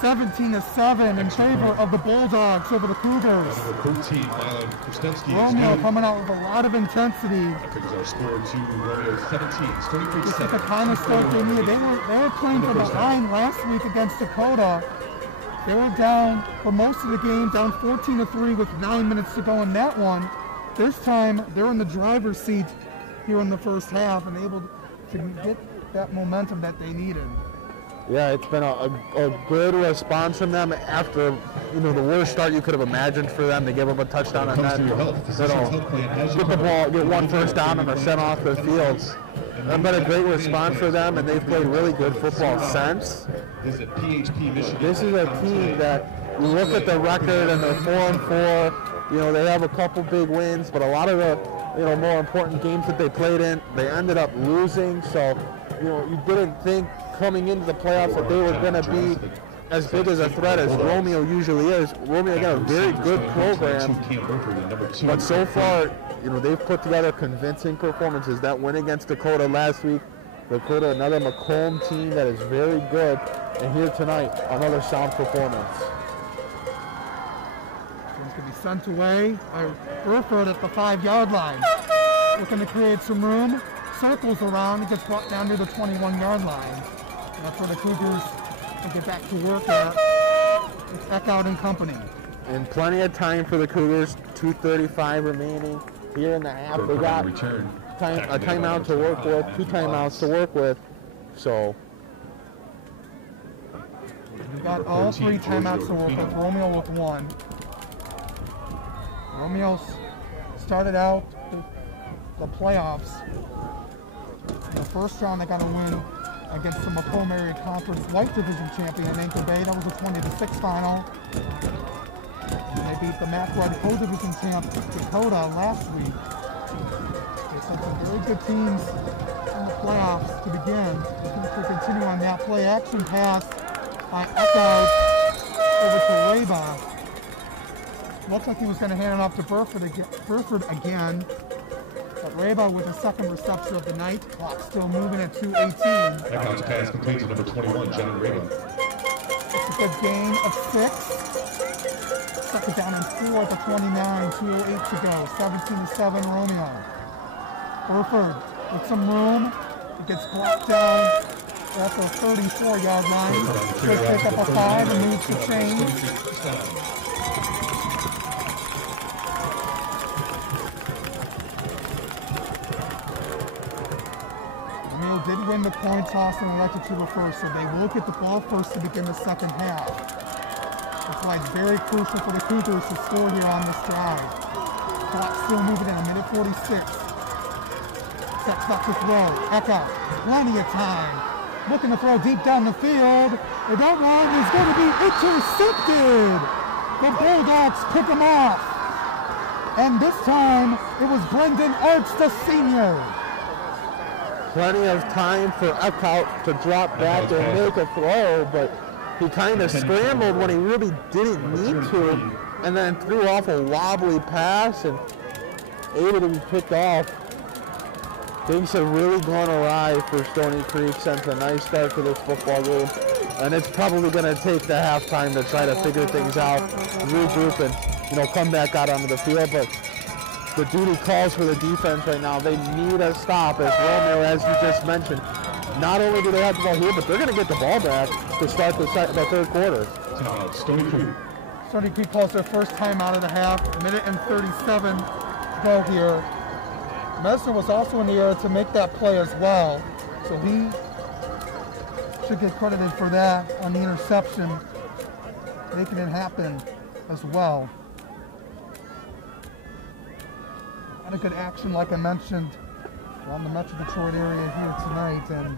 17-7 in favor of the Bulldogs over the Cougars. Romeo coming out with a lot of intensity. Our score to Romeo 17. Stony Creek This 7. is the kind of start they need. They were playing from behind last week against Dakota. They were down for most of the game, down 14-3 with 9 minutes to go in that one. This time, they're in the driver's seat here in the first half and able to get that momentum that they needed. Yeah, it's been a good response from them after, you know, the worst start you could have imagined for them. They give up a touchdown and then get the ball, get one first down and are sent off the field. It's been a great response for them, and they've played really good football since. This is a team that you look at the record and they're 4-4. You know, they have a couple big wins, but a lot of the, you know, more important games that they played in, they ended up losing. So, you know, you didn't think coming into the playoffs that they were going to be as big as a threat as Romeo usually is. Romeo got a very good program, but so far, you know, they've put together convincing performances. That win against Dakota last week, Dakota, another Macomb team that is very good, and here tonight, another sound performance. It's going to be sent away by Burford at the 5-yard line. Looking to create some room. Circles around. He gets brought down to the 21-yard line. That's where the Cougars will get back to work at. It's Eckhout and company. And plenty of time for the Cougars. 2:35 remaining here in the half. They got a timeout to work with, 2 timeouts to work with. So we've got all 3 timeouts to work with. Romeo with 1. Romeo started out the playoffs. In the first round, they got a win against the Macomb Area Conference White Division champion Anchor Bay. That was a 20-6 final. And they beat the MAC Red Co-Division champ Dakota last week. They sent some very good teams in the playoffs to begin. Looking to continue on that play action pass by Eckhout over to Reba. Looks like he was going to hand it off to Burford again. Reba with the second reception of the night. Clock still moving at 2:18. Eckhout's pass complete to number 21, John Reba. It's a good gain of 6. Second down and 4 at the 29. 2:08 to go. 17-7 Romeo. Burford with some room. It gets blocked down at the 34-yard line. Could pick up a 5 and moves the chain. Romeo did win the coin toss and elected to reverse, so they will get the ball first to begin the second half. That's why it's very crucial for the Cougars to score here on this drive. Clock still moving in a minute 46. Sets up to throw. Eckhout, plenty of time. Looking to throw deep down the field. And that one is going to be intercepted. The Bulldogs pick him off. And this time, it was Brendan Arts, the senior. Plenty of time for Eckhout to drop back and make a throw, but he kind of scrambled when he really didn't need to, and then threw off a wobbly pass and able to be picked off. Things have really gone awry for Stoney Creek since a nice start to this football game, and it's probably going to take the halftime to try to figure things out, regroup, and come back out onto the field. But the duty calls for the defense right now. They need a stop, as Romeo, as you just mentioned. Not only do they have the ball here, but they're going to get the ball back to start the third quarter. Stoney Creek. Stoney Creek calls their first time out of the half. Minute and 37 to go here. Mesner was also in the air to make that play as well, so he should get credited for that on the interception, making it happen as well. Had a good action, like I mentioned, around the Metro Detroit area here tonight, and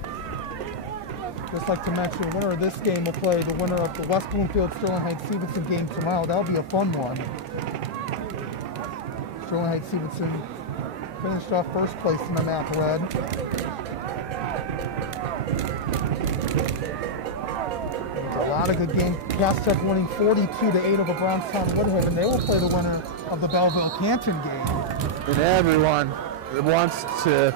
just like to mention, the winner of this game will play the winner of the West Bloomfield Sterling Heights-Stevenson game tomorrow. That'll be a fun one. Sterling Heights-Stevenson finished off first place in the MAC Red. A lot of good games. Cass Tech winning 42-8 over Brownstown Woodhaven. They will play the winner of the Belleville-Canton game. And everyone wants to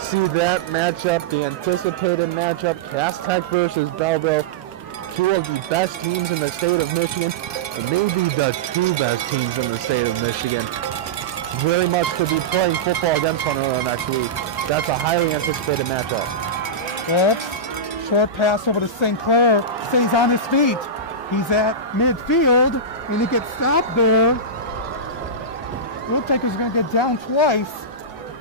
see that matchup, the anticipated matchup, Cass Tech versus Belleville, two of the best teams in the state of Michigan, and maybe the two best teams in the state of Michigan. Very much to be playing football against one another next week. That's a highly anticipated matchup. Well, short pass over to St. Clair, stays on his feet. He's at midfield, and he gets stopped there. Looks like he's going to get down twice,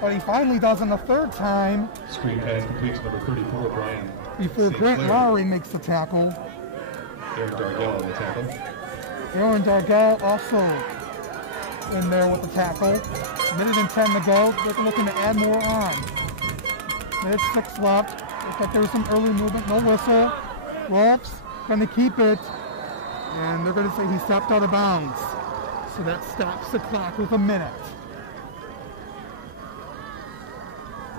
but he finally does on the third time. Screen pass complete to number 34, Brian. Before Grant Lowry makes the tackle. Aaron Dargell on the tackle. Aaron Dargell also in there with the tackle. Minute and 10 to go. They're looking to add more on. Minute 6 left. Looks like there's some early movement. No whistle. Wolves going to keep it. And they're going to say he stepped out of bounds. So that stops the clock with a minute.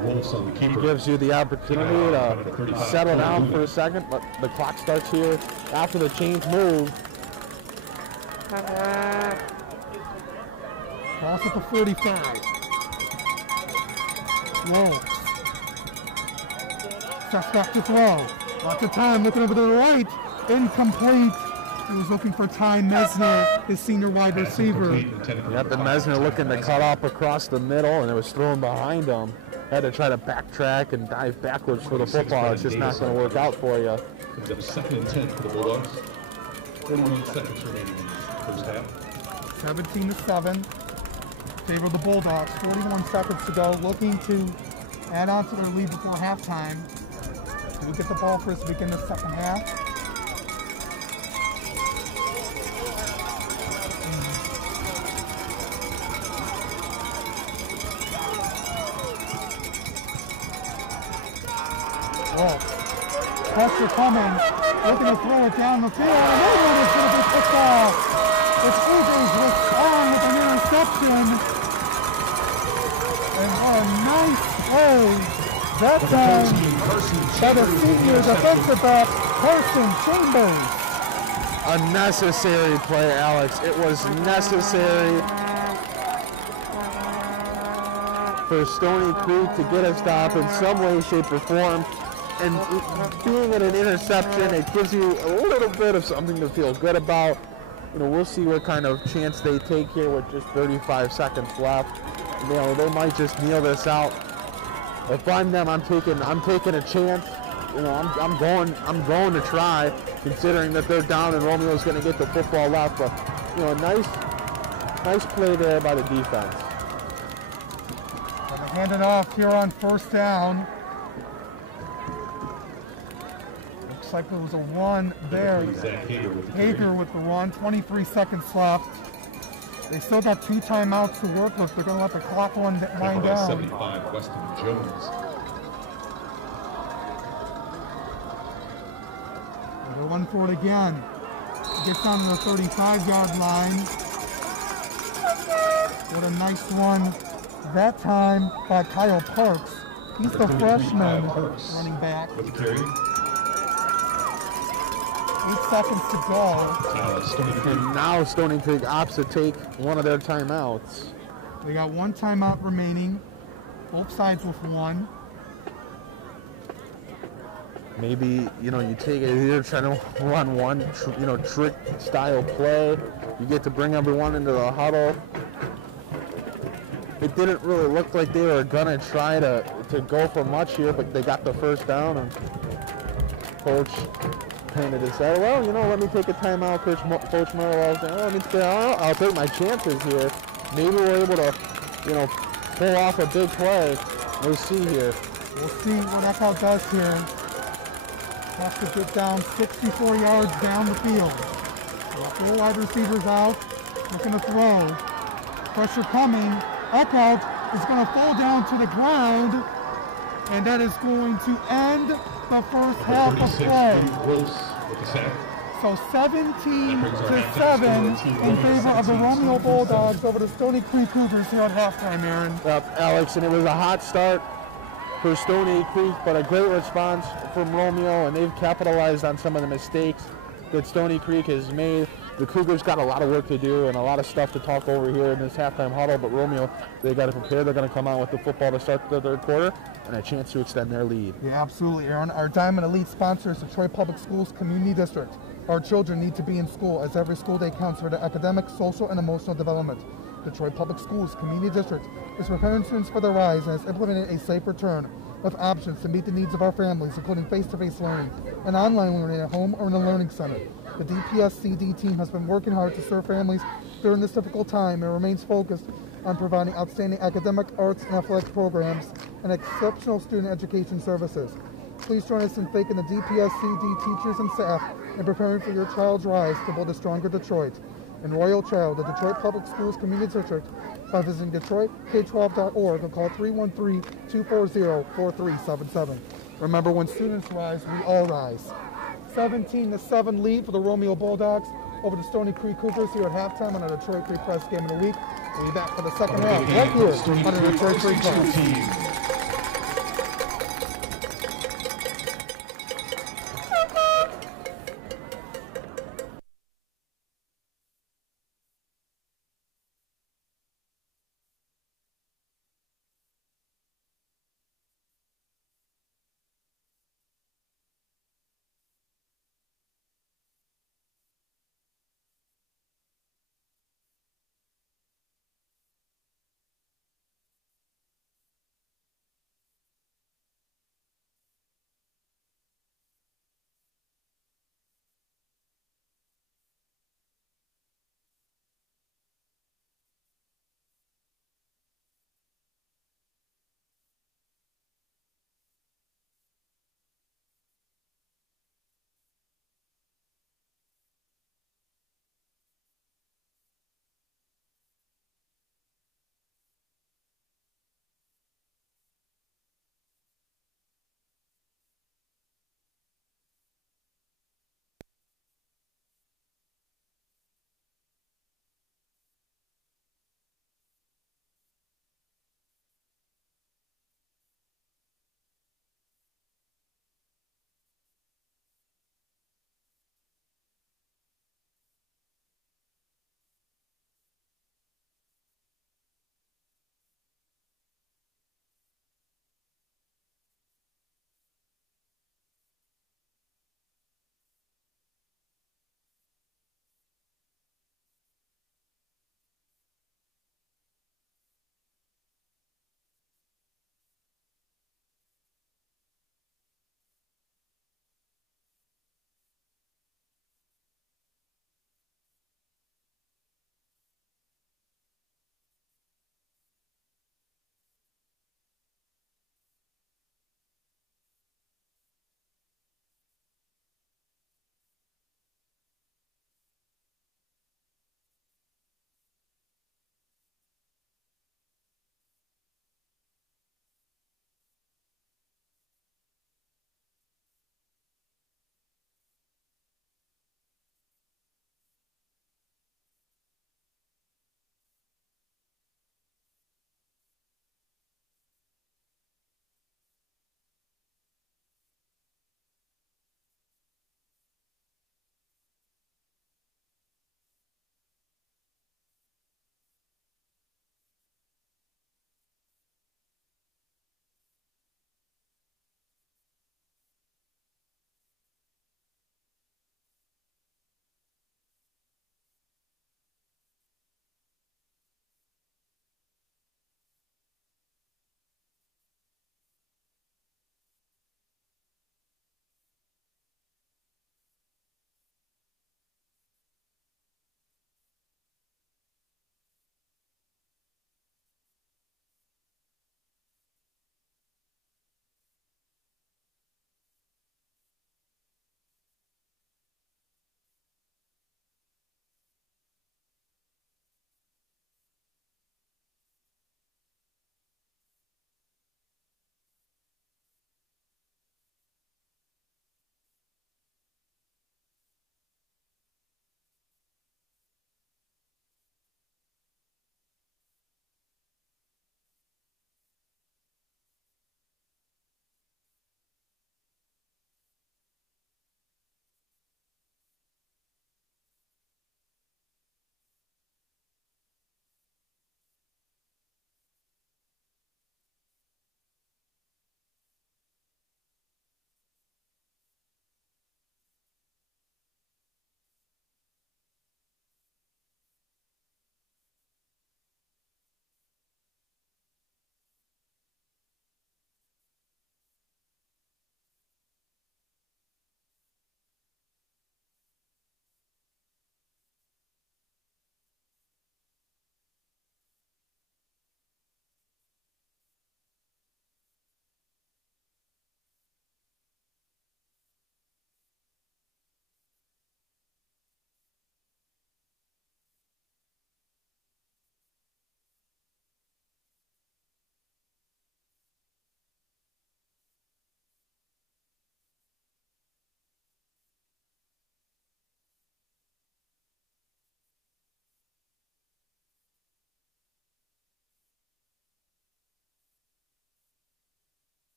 Wolves on the keeper. Gives you the opportunity to settle down for a second, but the clock starts here after the chains move. Cross at the 45. Wolves. Steps back to throw. Lots of time looking over to the right. Incomplete. He was looking for Ty Mesner, his senior wide receiver. Yep, and Mesner looking to cut off across the middle, and it was thrown behind him. Had to try to backtrack and dive backwards for the football. It's just not going to work out for you. Comes up 2nd and 10 for the Bulldogs. 41 seconds remaining in the first half. 17-7. Favor the Bulldogs. 41 seconds to go. Looking to add on to their lead before halftime. Do we get the ball first to begin the second half? Well, pressure coming, looking to throw it down the field, and that one is going to be picked off. It's Eagles respond with an interception. And what a nice play that time by the senior defensive back, Carson Chambers. A necessary play, Alex. It was necessary for Stoney Creek to get a stop in some way, shape, or form. And being at an interception, it gives you a little bit of something to feel good about. You know, we'll see what kind of chance they take here with just 35 seconds left. You know, they might just kneel this out. If I'm them, I'm taking a chance. You know, I'm going to try, considering that they're down and Romeo's going to get the football left. But you know, nice play there by the defense. Gonna hand it off here on first down. Looks like there was a one there. Hager with the one. 23 seconds left. They still got 2 timeouts to work with. They're going to let the clock wind down. 75, Weston Jones. They're one for it again. Gets down to the 35-yard line. What a nice one that time by Kyle Parks. He's the freshman running back. With the carry. 8 seconds to go. And now Stoney Creek opts to take one of their timeouts. They got 1 timeout remaining. Both sides with 1. Maybe, you know, you take it here, trying to run one, trick style play. You get to bring everyone into the huddle. It didn't really look like they were gonna try to go for much here, but they got the first down, and coach kind of decided, well, you know, let me take a timeout. Coach Merwell saying, I'll take my chances here. Maybe we're able to, you know, pull off a big play. We'll see here. We'll see what Echo does here. Have to get down 64 yards down the field. 4 wide receivers out, looking to throw. Pressure coming. Echo is going to fall down to the ground, and that is going to end the first half of play. So 17-7 in favor of the Romeo Bulldogs over the Stoney Creek Cougars here at halftime, Aaron. Yep, Alex, and it was a hot start for Stoney Creek, but a great response from Romeo, and they've capitalized on some of the mistakes that Stoney Creek has made. The Cougars got a lot of work to do and a lot of stuff to talk over here in this halftime huddle, but Romeo, they got to prepare. They're going to come out with the football to start the third quarter and a chance to extend their lead. Yeah, absolutely, Aaron. Our Diamond Elite sponsor is Detroit Public Schools Community District. Our children need to be in school, as every school day counts for their academic, social, and emotional development. Detroit Public Schools Community District is preparing students for their rise and has implemented a safe return with options to meet the needs of our families, including face-to-face learning and online learning at home or in a learning center. The DPS-CD team has been working hard to serve families during this difficult time and remains focused on providing outstanding academic, arts, and athletic programs and exceptional student education services. Please join us in thanking the DPS-CD teachers and staff and preparing for your child's rise to build a stronger Detroit. Enroll your child at Detroit Public Schools Community District by visiting DetroitK12.org or call 313-240-4377. Remember, when students rise, we all rise. 17-7 lead for the Romeo Bulldogs over the Stoney Creek Cougars here at halftime on a Detroit Free Press game of the week. We'll be back for the second half right here on the Detroit Free Press.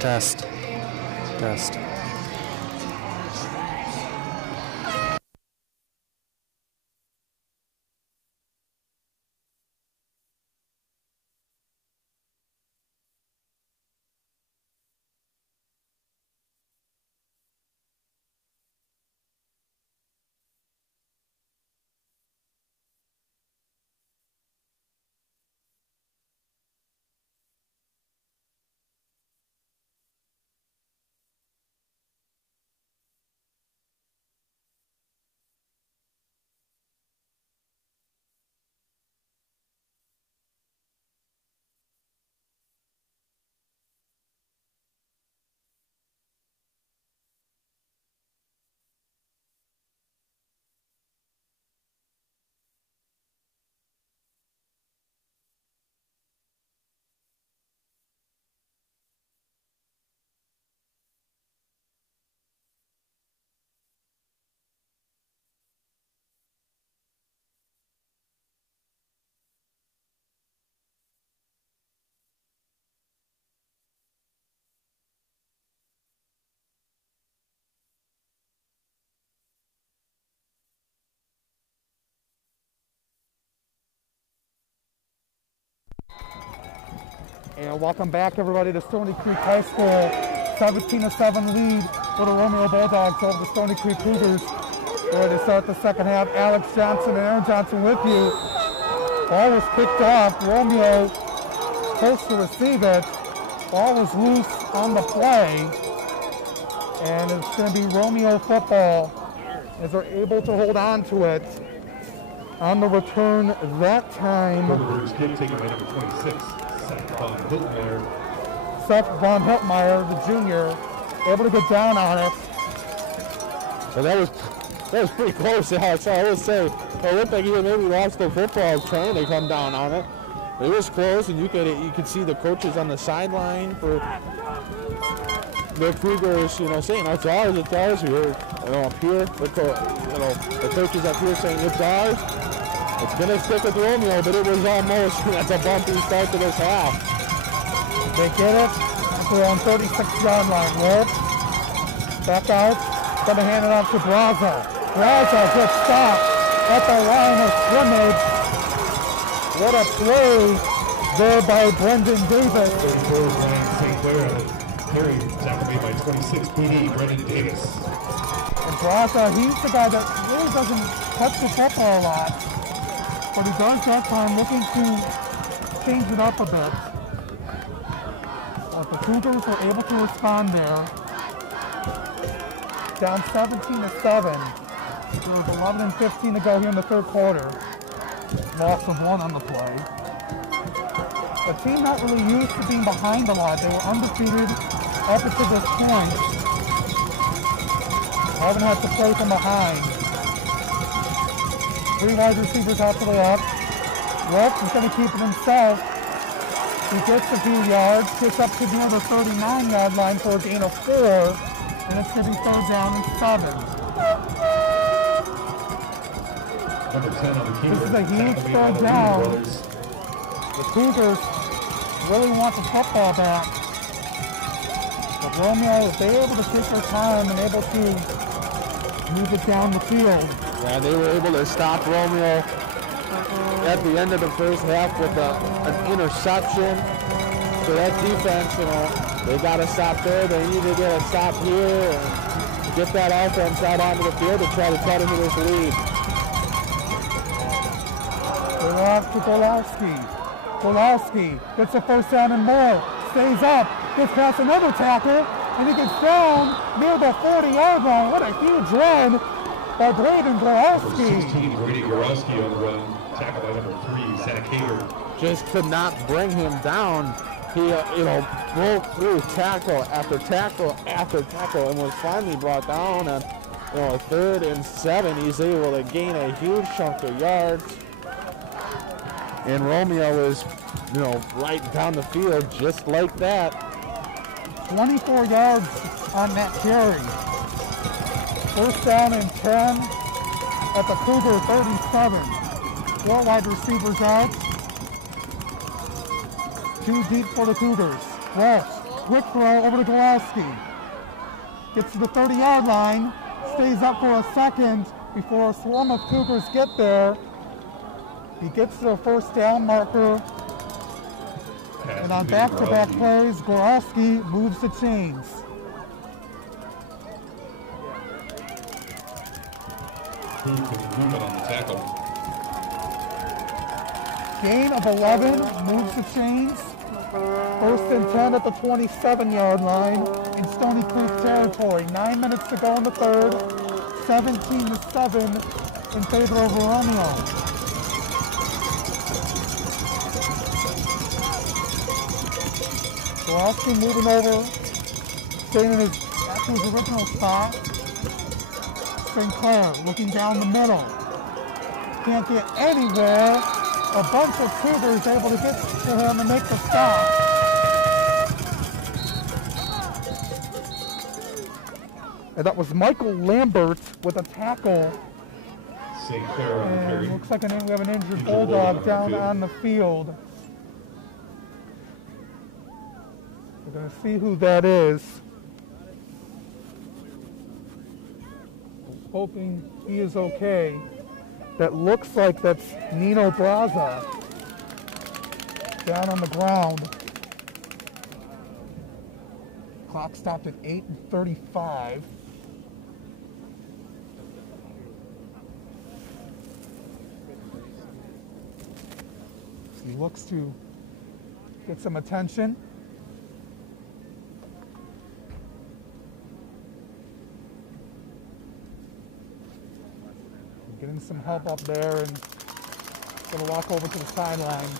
Test. Test. And welcome back, everybody, to Stoney Creek High School. 17-7 lead for the Romeo Bulldogs over the Stoney Creek Cougars. Ready to start the second half. Alex Johnson and Aaron Johnson with you. Ball was picked off. Romeo supposed to receive it. Ball was loose on the play. And it's going to be Romeo football as they're able to hold on to it on the return that time. Taken by number 26. Seth Von Hiltmeyer, the junior, able to get down on it. Well, that was pretty close, Alex. I would say it looked like he maybe lost the football trying to come down on it. It was close, and you could see the coaches on the sideline for the Cougars, saying it's ours. We heard, up here, the coaches up here saying it's ours. It's going to stick with Romeo, but it was almost, that's a bumpy start to this half. They get it at their own 36-yard line. Wolf, back out, going to hand it off to Braza. Braza gets stopped at the line of scrimmage. What a play there by Brendan Davis. St. Clair, carry tackled by 26 PD, Brendan Davis. And Braza, he's the guy that really doesn't touch the football a lot. But he does that time looking to change it up a bit. The Cougars were able to respond there. Down 17-7. There was 11:15 to go here in the third quarter. Loss of 1 on the play. The team not really used to being behind a lot. They were undefeated up until this point. Haven't had to play from behind. 3 wide receivers out to the left. Wolf is going to keep it himself. He gets a few yards, gets up to near the 39-yard line for a gain of 4, and it's going to be third down and 7. Number 10 on the key. This is a huge third down. The Cougars really want the football back. But Romeo, if they're able to take their time and able to move it down the field. Yeah, they were able to stop Romeo at the end of the first half with an interception. So that defense, they got to stop there. They need to get a stop here and get that offense out onto the field to try to cut into this lead. They're off to Golowski. Golowski gets a first down and more. Stays up, gets past another tackle, and he gets down near the 40-yard line. What a huge run by Braden Golowski. 16, Brady Gorowski on the run. Tackled by number 3, Santa Cater. Just could not bring him down. He, broke through tackle after tackle after tackle and was finally brought down. And, 3rd and 7, he's able to gain a huge chunk of yards. And Romeo is, right down the field just like that. 24 yards on that carry. First down and 10 at the Cougar 37. 4 wide receivers out. 2 deep for the Cougars. Walsh quick throw over to Gillespie. Gets to the 30-yard line, stays up for a second before a swarm of Cougars get there. He gets to the first down marker. And on back-to-back plays, Gorowski moves the chains. Movement on the tackle. Gain of 11, moves the chains. First and 10 at the 27-yard line in Stoney Creek territory. 9 minutes to go in the third. 17-7 in favor of Romeo. Gorowski moving over, staying in back to his original spot. Sinclair looking down the middle. Can't get anywhere. A bunch of Cougars able to get to him and make the stop. And that was Michael Lambert with a tackle. St. Clair on the carry. Looks like we have an injured Bulldog down on the field. We're going to see who that is. Hoping he is okay. That looks like that's Nino Braza down on the ground. Clock stopped at 8:35. He looks to get some attention. Getting some help up there and going to walk over to the sideline.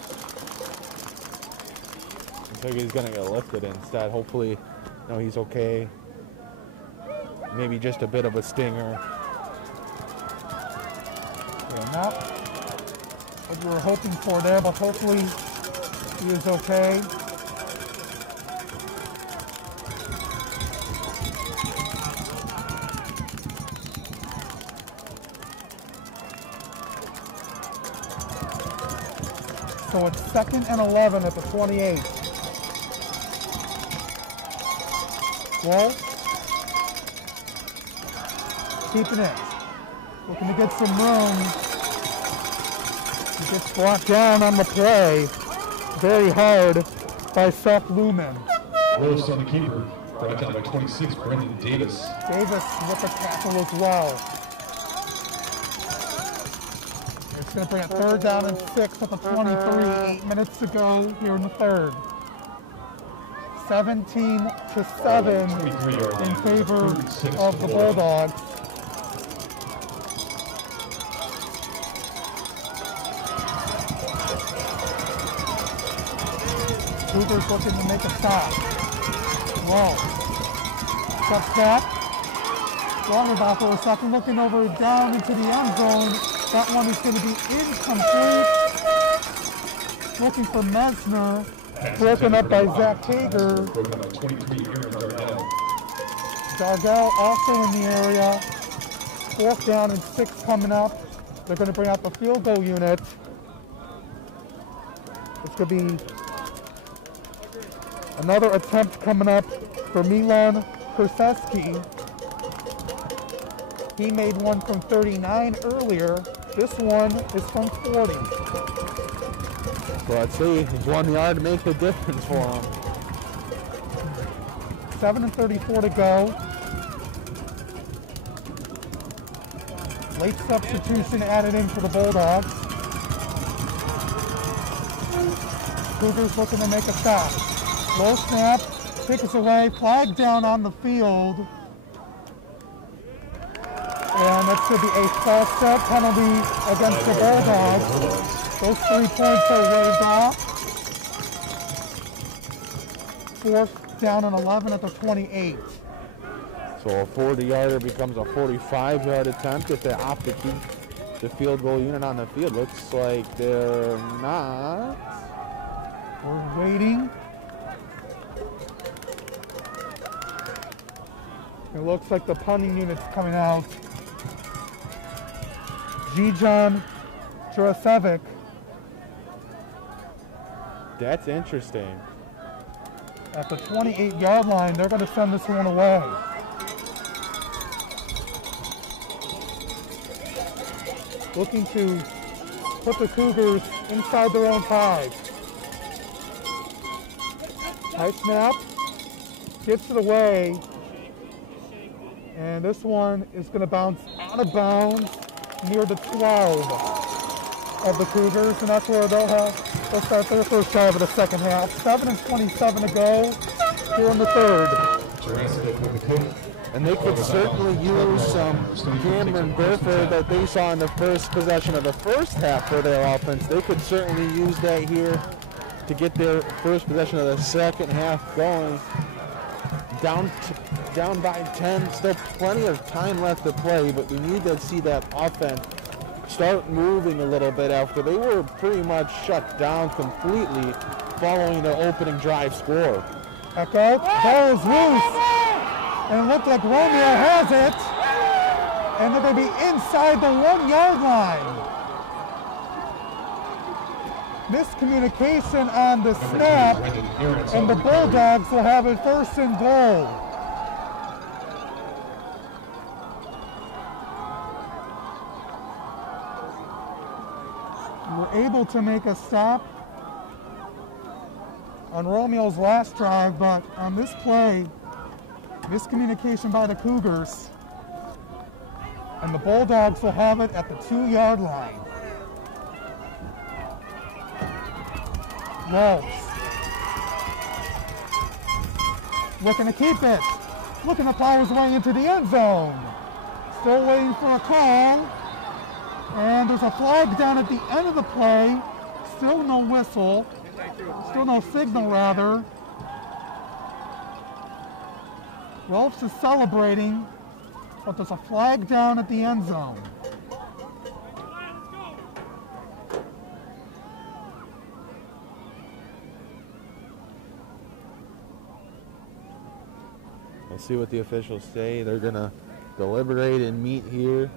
I think he's going to get lifted instead. Hopefully, he's okay. Maybe just a bit of a stinger. Yeah, not what we were hoping for there, but hopefully he is okay. So it's 2nd and 11 at the 28. Well, keeping it. Looking to get some room. He gets brought down on the play. Very hard by Seth Lumen. Willis on the keeper. Brought down by 26, Brendan Davis. Davis with the tackle as well. It's going to bring it 3rd down and 6 at the 23. 8 minutes to go here in the third. 17-7 in favor of the Bulldogs. Cougars looking to make a stop. Whoa. Steps back. Waterbaugh for a second, looking over down into the end zone. That one is going to be incomplete. Looking for Mesner. Broken up by Zach Hager. Dargell also in the area. 4th down and 6 coming up. They're going to bring out the field goal unit. It's going to be another attempt coming up for Milan Perseski. He made one from 39 earlier. This one is from 40. So let's see, he's 1 yard to make the difference for him. 7:34 to go. Late substitution added in for the Bulldogs. Cougars looking to make a stop. Low snap, kick us away, flag down on the field. And that's going to be a false start penalty against the Bulldogs. Those 3 points are waived off. 4th down and 11 at the 28. So a 40-yarder becomes a 45-yard attempt if they opt to keep the field goal unit on the field. Looks like they're not. We're waiting. It looks like the punting unit's coming out. Zijan Jurasevic. That's interesting. At the 28-yard line, they're going to send this one away. Looking to put the Cougars inside their own 5. High snap, gets it away, and this one is going to bounce out of bounds near the 12 of the Cougars, and that's where they'll start their first drive of the second half. 7:27 to go here in the third. And they could certainly use some Cameron Burford that they saw in the first possession of the first half for their offense. They could certainly use that here to get their first possession of the second half going. Down by 10, still plenty of time left to play, but we need to see that offense start moving a little bit after they were pretty much shut down completely following the opening drive score. Back out, ball is loose, and it looked like Romeo has it, and they're going to be inside the 1-yard line. Miscommunication on the snap, and the Bulldogs will have a first and goal. We're able to make a stop on Romeo's last drive, but on this play, miscommunication by the Cougars, and the Bulldogs will have it at the 2-yard line. Wolves looking to keep it, looking to plow his way into the end zone. Still waiting for a call, and there's a flag down at the end of the play. Still no whistle, still no signal rather. Rolfs is celebrating, but there's a flag down at the end zone. We'll see what the officials say. They're going to deliberate and meet here.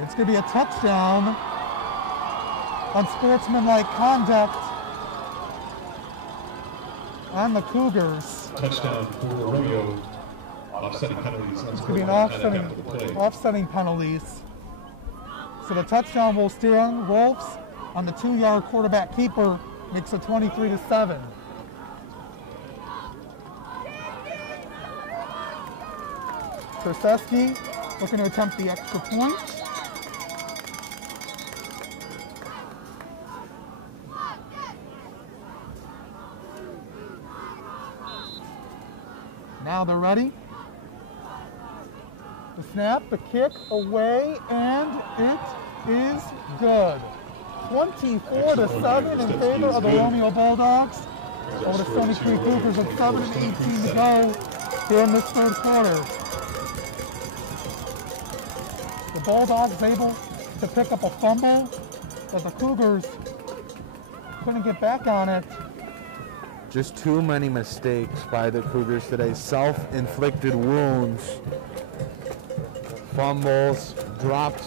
It's going to be a touchdown on sportsmanlike conduct on the Cougars. Touchdown for Romeo. Offsetting penalties. It's going to be an offsetting penalties. So the touchdown will stand. Wolves on the 2-yard quarterback keeper makes it 23-7. Krzyzewski looking to attempt the extra point. Now they're ready. The snap, the kick, away, and it is good. 24-7 in favor of the Romeo Bulldogs over the Stoney Creek Cougars with 7:18 to go here in this third quarter. The Bulldogs able to pick up a fumble, but the Cougars couldn't get back on it. Just too many mistakes by the Cougars today. Self-inflicted wounds, fumbles, dropped,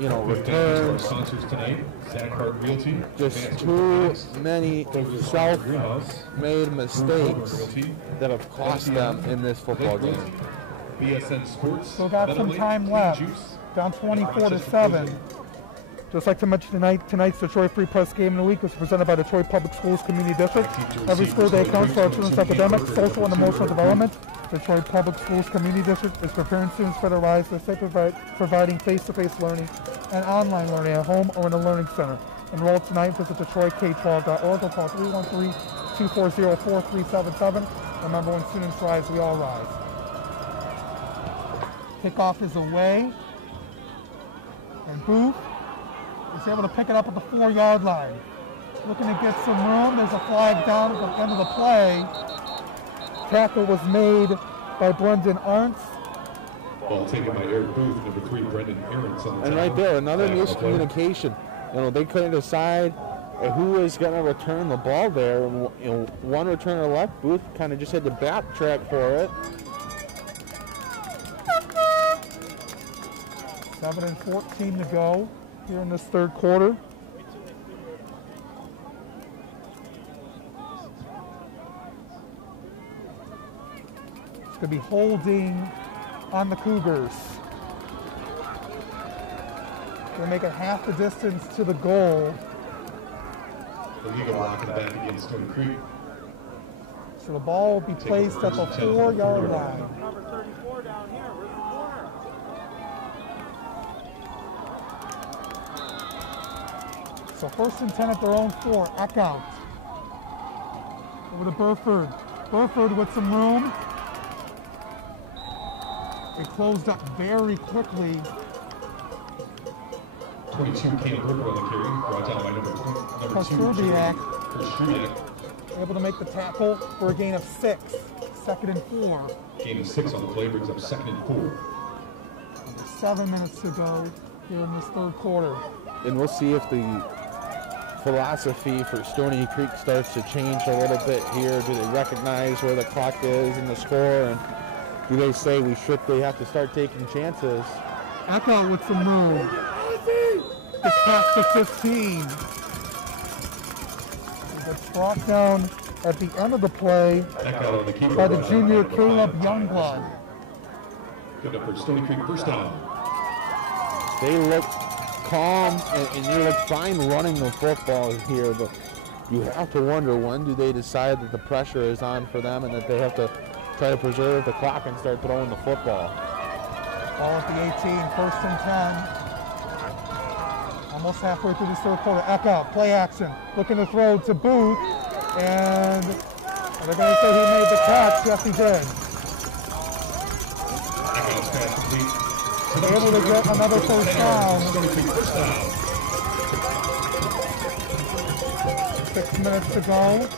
returns. Just too many self-made mistakes that have cost them in this football game. Still got some time left. Down 24-7. Just like to mention tonight's Detroit Free Press Game of the Week was presented by Detroit Public Schools Community District. Every school day counts for our children's academic, social, and emotional development. Detroit Public Schools Community District is preparing students for their rise to state providing face-to-face learning and online learning at home or in a learning center. Enroll tonight. Visit DetroitK12.org or call 313-240-4377. Remember, when students rise, we all rise. Kickoff is away. And Booth is able to pick it up at the 4-yard line. Looking to get some room. There's a flag down at the end of the play. Tackle was made by Brendan Arntz. Ball taken by Eric Booth, number 3, Brendan Arntz. And right there, another miscommunication. They couldn't decide who was going to return the ball there. One returner left. Booth kind of just had to backtrack for it. 7:14 to go here in this third quarter. It's going to be holding on the Cougars. Going to make it half the distance to the goal. The legal lock in the back against Stoney Creek. So the ball will be placed at the 4-yard line. Number 34 down here. Where's the corner? So first and 10 at their own 4. Eck out. Over to Burford. Burford with some room. It closed up very quickly. 22 came Burford on the carry, brought down by number 2. Strubiak able to make the tackle for a gain of 6. 2nd and 4. Gain of 6 on the play brings up 2nd and 4. 7 minutes to go here in this third quarter. And we'll see if the philosophy for Stoney Creek starts to change a little bit here. Do they recognize where the clock is and the score? And do they say they have to start taking chances? Echo with some room. It's past the 15. It's brought down at the end of the play by the junior Caleb Youngblood. Good up for Stoney Creek first down. They look calm and they look fine running the football here, but you have to wonder, when do they decide that the pressure is on for them and that they have to try to preserve the clock and start throwing the football? Ball at the 18, first and 10. Almost halfway through this third quarter. Eck out, play action. Looking to throw to Booth. And are they going to say he made the catch? Yes, he did. They're able to get another first down. 6 minutes to go.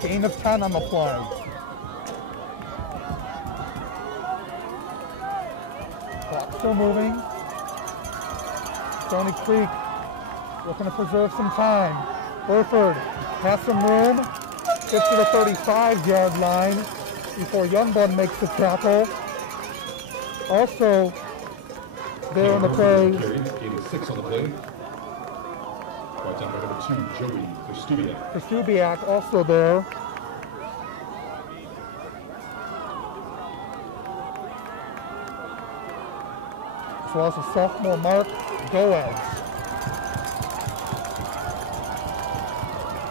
Gain of 10 on the play. Clock still moving. Stoney Creek looking to preserve some time. Burford has some room. Gets to the 35-yard line before Youngblood makes the tackle. Also, there on the play. Gain of 6 on the play. Brought down by number 2, Joey Kostubiak. Kostubiak also there. As well as a sophomore Mark Goetz.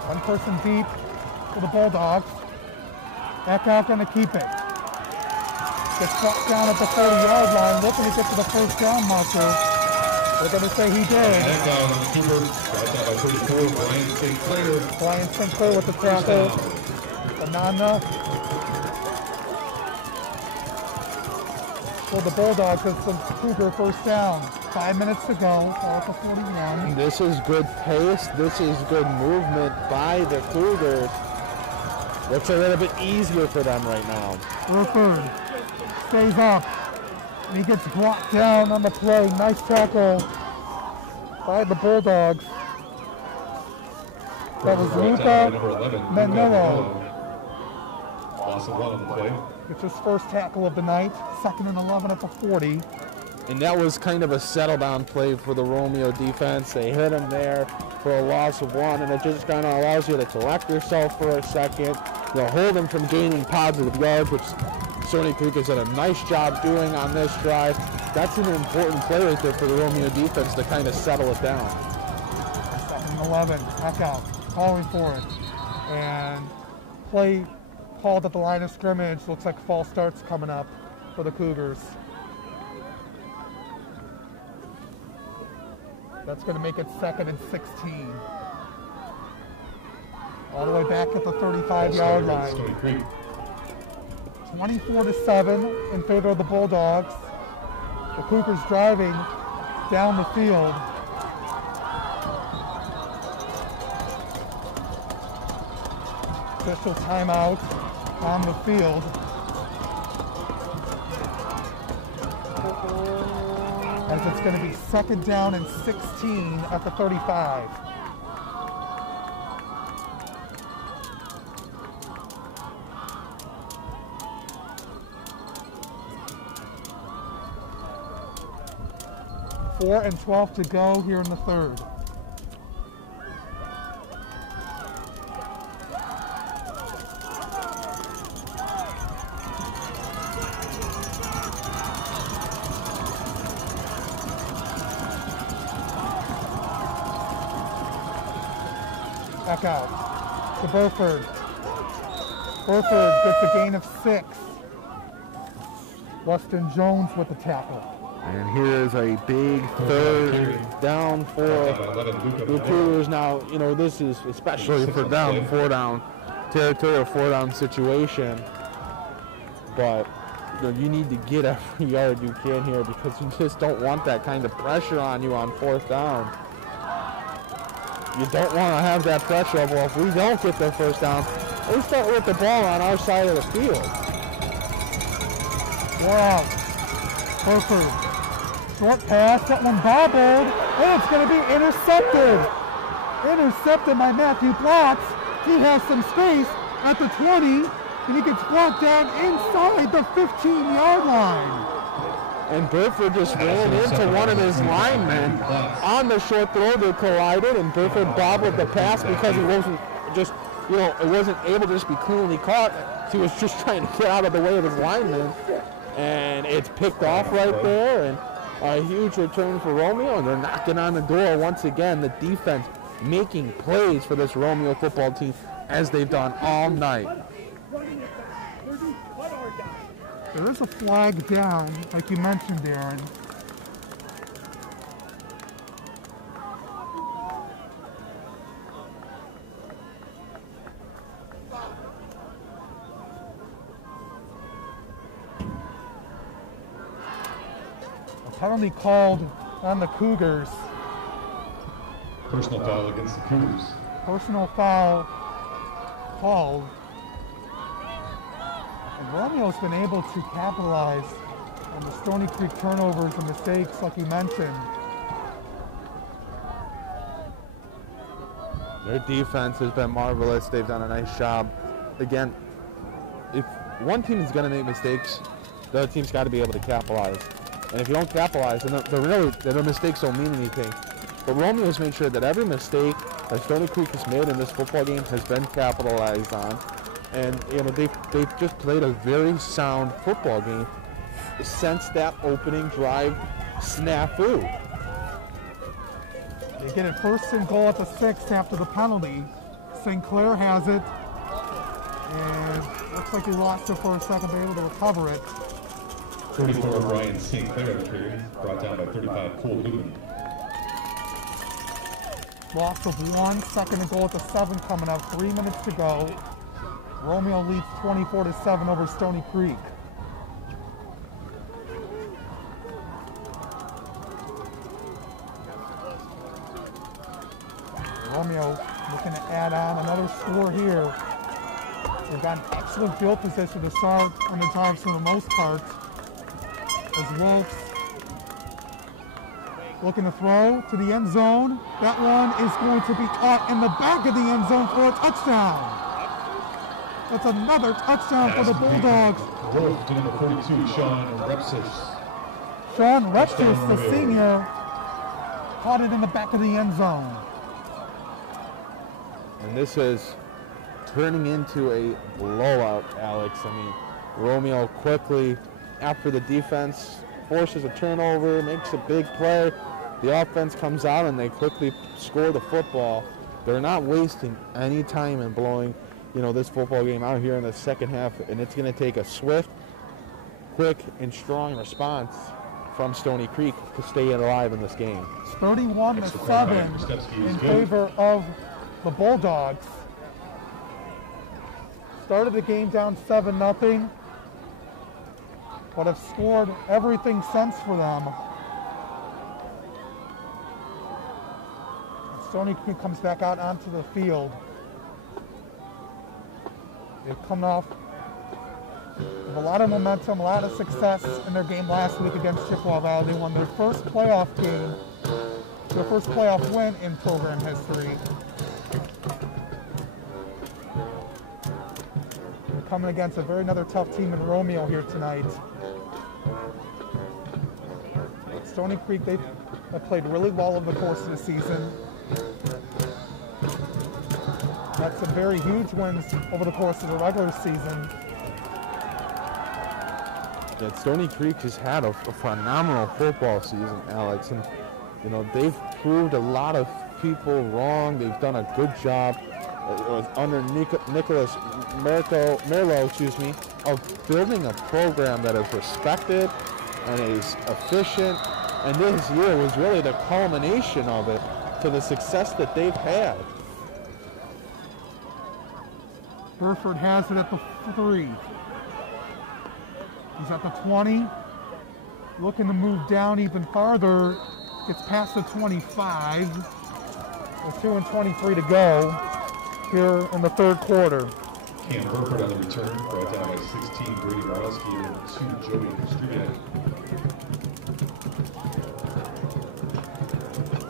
One person deep for the Bulldogs. Eck out going to keep it. Gets struck down at the 40-yard line, looking to get to the first down marker. They're going to say he did. Back down on the keeper, brought down by 34, Brian Sinclair. Brian Sinclair with the tackle. Banana. For the Bulldogs, it's the Cougar first down. 5 minutes to go, all at the 41. This is good pace. This is good movement by the Cougars. It's a little bit easier for them right now. Burford stays up. And he gets brought down on the play. Nice tackle by the Bulldogs. That was Luca Manillo. Loss of 1 on the play. It's his first tackle of the night. 2nd and 11 at the 40. And that was kind of a settle-down play for the Romeo defense. They hit him there for a loss of 1, and it just kind of allows you to collect yourself for a second. You'll hold them from gaining positive yards, which Stoney Creek has done a nice job doing on this drive. That's an important play right there for the Romeo defense to kind of settle it down. 2nd and 11, back out, calling for it. And play called at the line of scrimmage. Looks like false starts coming up for the Cougars. That's going to make it 2nd and 16. All the way back at the 35-yard line. 24-7 in favor of the Bulldogs. The Cougars driving down the field. Official timeout on the field. As it's going to be 2nd down and 16 at the 35. 4:12 to go here in the third. Back out to Burford. Burford gets a gain of 6. Weston Jones with the tackle. And here is a big third down for the Cougars. Now, you know, this is especially for them, 4-down territory or 4-down situation. But you know, you need to get every yard you can here because you just don't want that kind of pressure on you on 4th down. You don't want to have that pressure of, well, if we don't get the 1st down, we start with the ball on our side of the field. Wow. Burford. Short pass, that one bobbled, and it's going to be intercepted. Intercepted by Matthew Blocks. He has some space at the 20, and he gets blocked down inside the 15-yard line. And Burford just ran into one of his linemen on the short throw. They collided, and Burford bobbled the pass because he wasn't just, you know, it wasn't able to just be cleanly caught. He was just trying to get out of the way of his lineman. And it's picked off right there, and a huge return for Romeo, and they're knocking on the door once again. The defense making plays for this Romeo football team as they've done all night. There is a flag down, like you mentioned, Darren. A penalty called on the Cougars. Personal foul against the Cougars. Personal foul called. And Romeo's been able to capitalize on the Stoney Creek turnovers and mistakes, like you mentioned. Their defense has been marvelous. They've done a nice job. Again, if one team is going to make mistakes, the other team's got to be able to capitalize. And if you don't capitalize, then the mistakes don't mean anything. But Romeo's made sure that every mistake that Stoney Creek has made in this football game has been capitalized on. And you know they've just played a very sound football game since that opening drive snafu. They get it 1st and goal at the 6 after the penalty. St. Clair has it, and looks like he lost it for a second, but able to recover it. 34 Ryan St. Clair carry, brought down by 35 Cole Luton. Loss of 1, 2nd and goal at the 7 coming up, 3 minutes to go. Romeo leads 24-7 over Stoney Creek. Romeo looking to add on another score here. They've got an excellent field position to start on the drives for the most part. As Wolves looking to throw to the end zone. That one is going to be caught in the back of the end zone for a touchdown. That's another touchdown for the Bulldogs. Wolf to number 42, Sean Repsis. Sean Repsis, the senior, caught it in the back of the end zone. And this is turning into a blowout, Alex. I mean, Romeo quickly, after the defense forces a turnover, makes a big play. The offense comes out and they quickly score the football. They're not wasting any time in blowing, you know, this football game out here in the second half, and it's going to take a swift, quick, and strong response from Stoney Creek to stay alive in this game. 31-7 in favor of the Bulldogs. Started the game down 7-0, but have scored everything since for them. Stoney Creek comes back out onto the field. They've come off with a lot of momentum, a lot of success in their game last week against Chippewa Valley. They won their first playoff game, their first playoff win in program history. They're coming against another tough team in Romeo here tonight. Stoney Creek, they've have played really well over the course of the season. Had some very huge wins over the course of the regular season. Yeah, Stoney Creek has had a phenomenal football season, Alex, and you know they've proved a lot of people wrong. They've done a good job under Nicholas Merlo, of building a program that is respected and is efficient. And this year was really the culmination of it to the success that they've had. Burford has it at the 3. He's at the 20. Looking to move down even farther. Gets past the 25. With 2:23 to go here in the third quarter. Cam Burford on the return, brought down by 16, Brady Marlowski, and 2, Joey Kostrubiak.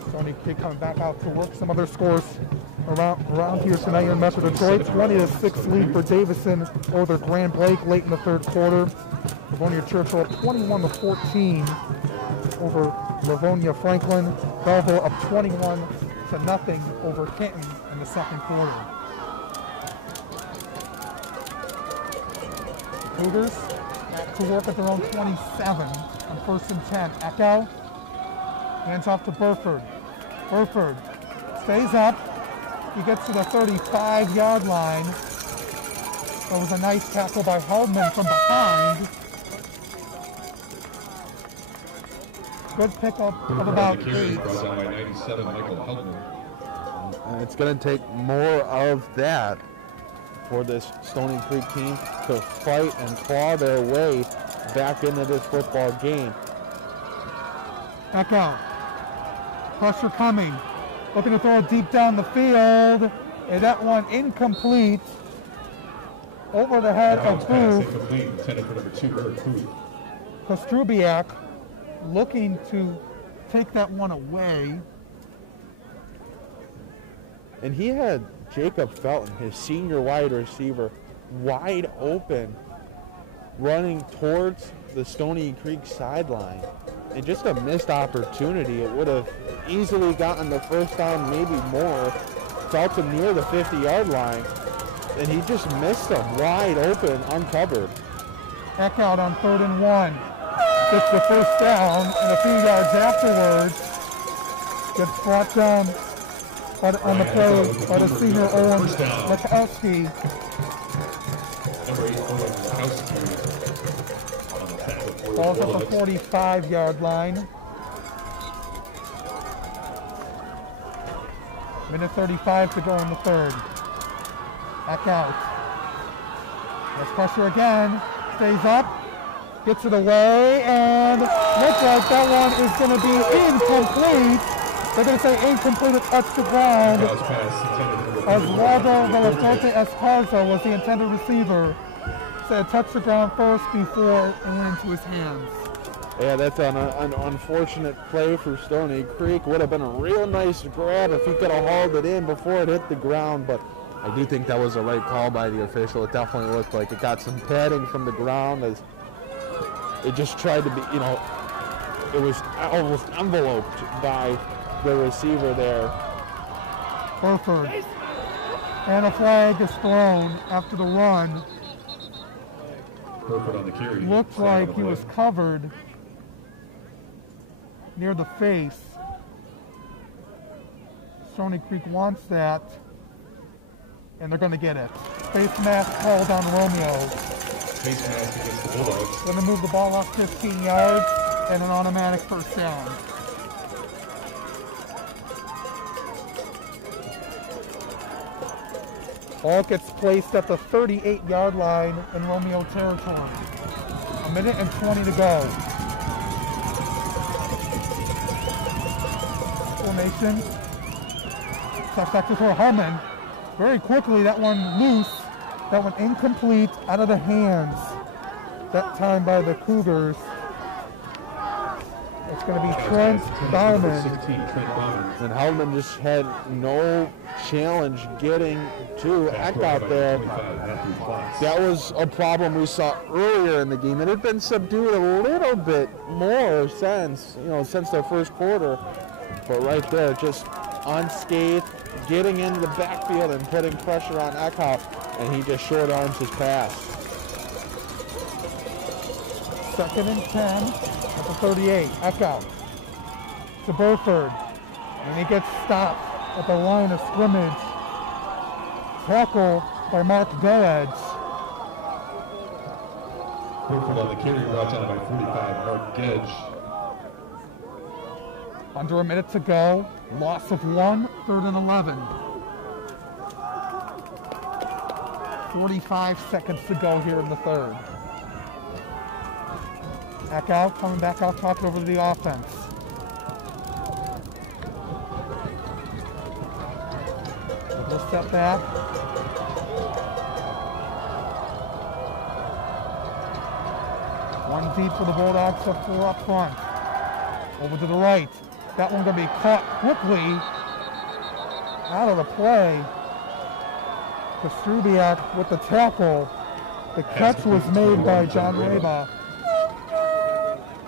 Stoney Creek coming back out to work. Some other scores around here tonight in Metro Detroit. 20-6 lead for Davison over Grand Blake late in the third quarter. Livonia Churchill up 21-14 over Livonia Franklin. Belleville up 21-0 over Kenton in the second quarter. Cougars back to work at their own 27 on 1st and 10. Echo hands off to Burford. Burford stays up. He gets to the 35-yard line. That was a nice tackle by Haldman from behind. Good pickup of about 8. And it's going to take more of that for this Stoney Creek team to fight and claw their way back into this football game. Back out. Pressure coming. Looking to throw it deep down the field. And that one incomplete. Over the head of Booth. Intended for number 2, Kostrubiak looking to take that one away. And he had Jacob Felton, his senior wide receiver, wide open, running towards the Stoney Creek sideline. And just a missed opportunity. It would have easily gotten the first down, maybe more. Felton near the 50-yard line, and he just missed him wide open, uncovered. Back out on 3rd and 1. Gets the first down, and a few yards afterwards gets brought down on the play by the senior Owen Lekowski. Number 8, Owen Lekowski. Ball's at the 45-yard line. Minute 35 to go in the third. Back out. Let's pressure again. Stays up. Gets it away, and looks like that one is going to be incomplete. They're going to say incomplete, touch the ground. Oswaldo Velasquez Esparza was the intended receiver. Said touch the ground first before it went into his hands. Yeah, that's an unfortunate play for Stoney Creek. Would have been a real nice grab if he could have hauled it in before it hit the ground, but I do think that was the right call by the official. It definitely looked like it got some padding from the ground as it just tried to be, it was almost enveloped by the receiver there. Burford. And a flag is thrown after the run. Burford on the carry. Looked like he was covered near the face. Stoney Creek wants that, and they're going to get it. Face mask called on Romeo. Face mask against the Bulldogs. Going to move the ball off 15 yards and an automatic first down. Ball gets placed at the 38-yard line in Romeo territory. 1 minute and 20 to go. Formation. Step back to throw Harmon. Very quickly, that one loose. That one incomplete, out of the hands. That time by the Cougars. It's going to be Trent Bauman. 16, Trent Bauman. And Hellman just had no challenge getting to Eck out there. That was a problem we saw earlier in the game. It had been subdued a little bit more since their first quarter. But right there, just unscathed, getting into the backfield and putting pressure on Eckhoff, and he just short arms his pass. 2nd and 10 at the 38. Eckhoff to Burford, and he gets stopped at the line of scrimmage. Tackle by Mark Goetz. Burford on the carry, brought down by 45, Mark Gedge. Under a minute to go. Loss of 1, 3rd and 11. 45 seconds to go here in the third. Back out, coming back out, talking over to the offense. Little step back. One deep for the Bulldogs, up 4 up front. Over to the right. That one going to be caught quickly out of the play. Kostrubiak with the tackle. The catch was made by John Reba.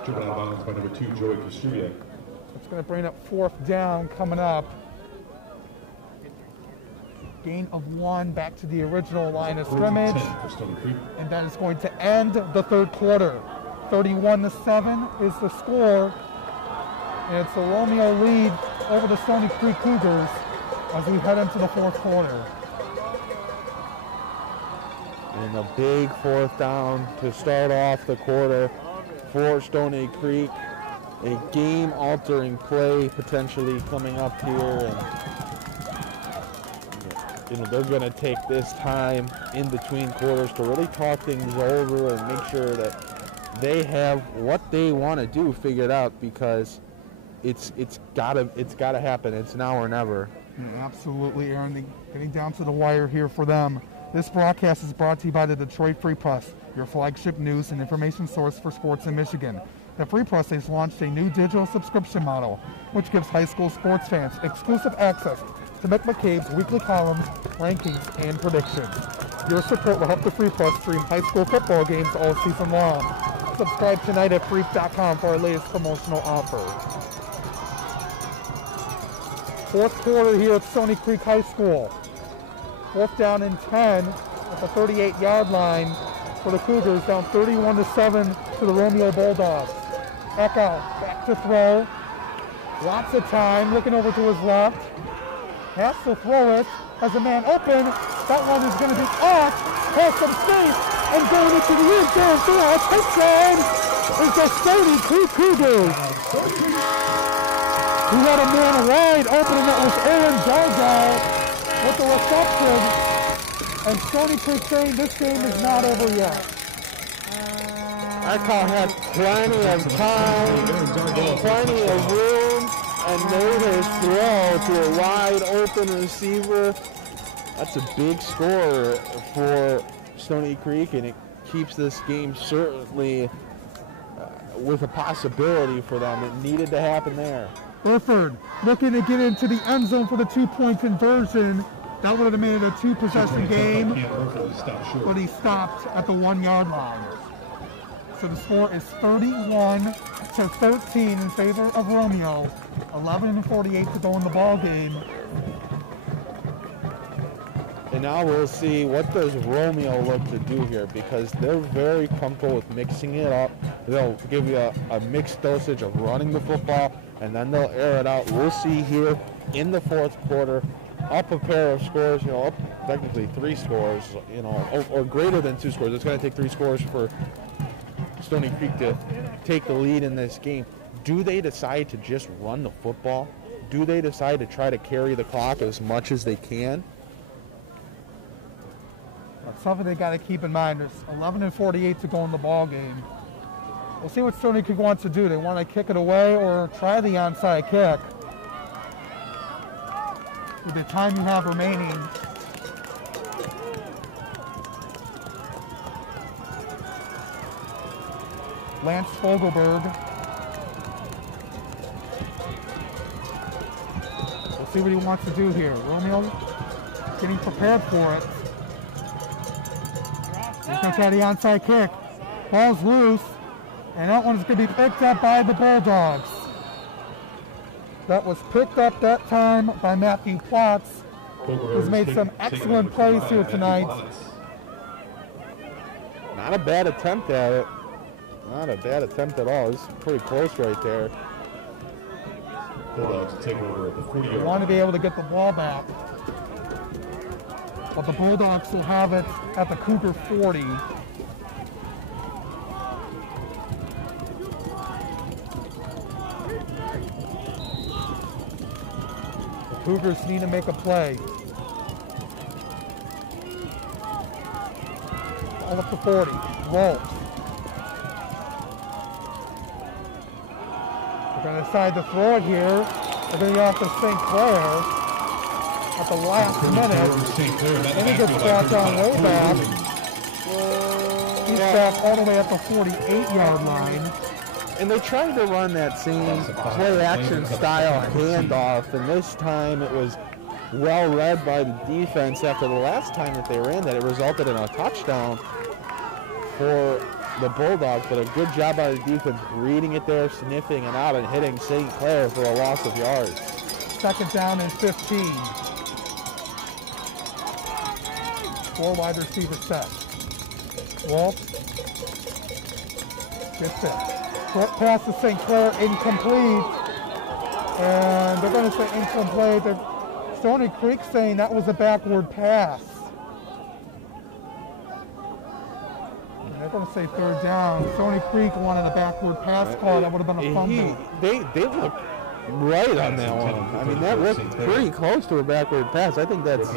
Driven out of bounds by number 2, Joey Kostrubiak. It's going to bring up 4th down coming up. Gain of 1 back to the original line of scrimmage. And that is going to end the third quarter. 31-7 is the score. And it's a Romeo lead over the Stoney Creek Cougars as we head into the fourth quarter. And a big 4th down to start off the quarter for Stoney Creek. A game-altering play potentially coming up here. And they're going to take this time in between quarters to really talk things over and make sure that they have what they want to do figured out, because it's gotta happen. It's now or never. Yeah, absolutely, Aaron. Getting down to the wire here for them. This broadcast is brought to you by the Detroit Free Press, your flagship news and information source for sports in Michigan. The Free Press has launched a new digital subscription model, which gives high school sports fans exclusive access to Mick McCabe's weekly columns, rankings, and predictions. Your support will help the Free Press stream high school football games all season long. Subscribe tonight at freep.com for our latest promotional offer. Fourth quarter here at Stoney Creek High School. 4th down and 10 at the 38-yard line for the Cougars, down 31-7 to the Romeo Bulldogs. Eckhoff back to throw. Lots of time, looking over to his left. Has to throw it. Has a man open. That one is going to be off. Has some space. And going into the end zone for a touchdown is the Stoney Creek Cougars. We had a man wide open, and that was Aaron Gargall with the reception. And Stoney Creek saying this game is not over yet. Eckhoff had plenty of time, plenty of room, and made his throw to a wide open receiver. That's a big score for Stoney Creek, and it keeps this game certainly with a possibility for them. It needed to happen there. Burford looking to get into the end zone for the 2-point conversion. That would have made it a 2-possession game, but he stopped at the 1-yard line. So the score is 31-13 in favor of Romeo. 11:48 to go in the ball game. And now we'll see, what does Romeo look to do here, because they're very comfortable with mixing it up. They'll give you a mixed dosage of running the football, and then they'll air it out. We'll see here in the fourth quarter, up a pair of scores, up technically 3 scores, or greater than 2 scores. It's going to take 3 scores for Stoney Creek to take the lead in this game. Do they decide to just run the football? Do they decide to try to carry the clock as much as they can? That's something they got to keep in mind. There's 11:48 to go in the ball game. We'll see what Stoney Creek wants to do. They want to kick it away or try the onside kick. With the time you have remaining. Lance Fogelberg Let's see what he wants to do here. Romeo getting prepared for it. He's going to try the onside kick. Ball's loose, and that one's going to be picked up by the Bulldogs. That was picked up that time by Matthew Platts, who's made some excellent plays here tonight. Not a bad attempt at it. Not a bad attempt at all. It's pretty close right there. Bulldogs take over at the 40-yard line. They want to be able to get the ball back. But the Bulldogs will have it at the Cougar 40. The Cougars need to make a play. All up to 40. Rolls. They're going to decide to throw it here. They're going to go off to St. Clair at the last minute. And he gets back down way back. He's back all the way at the 48-yard line. And they tried to run that same play-action style handoff, and this time it was well read by the defense. After the last time that they ran that, it resulted in a touchdown for the Bulldogs, but a good job by the defense reading it there, sniffing it out, and hitting St. Clair for a loss of yards. Second down and 15. 4 wide receiver set. Walt gets it. Short pass to St. Clair, incomplete. And they're going to say incomplete. Stoney Creek saying that was a backward pass. And they're going to say third down. Stony Creek wanted a backward pass call. That would have been a fumble. They looked right on that one. I mean, that looked pretty close to a backward pass. I think that's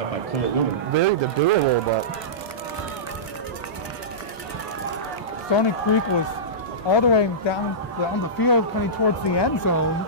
very debatable, but Stony Creek was all the way down the field, coming towards the end zone.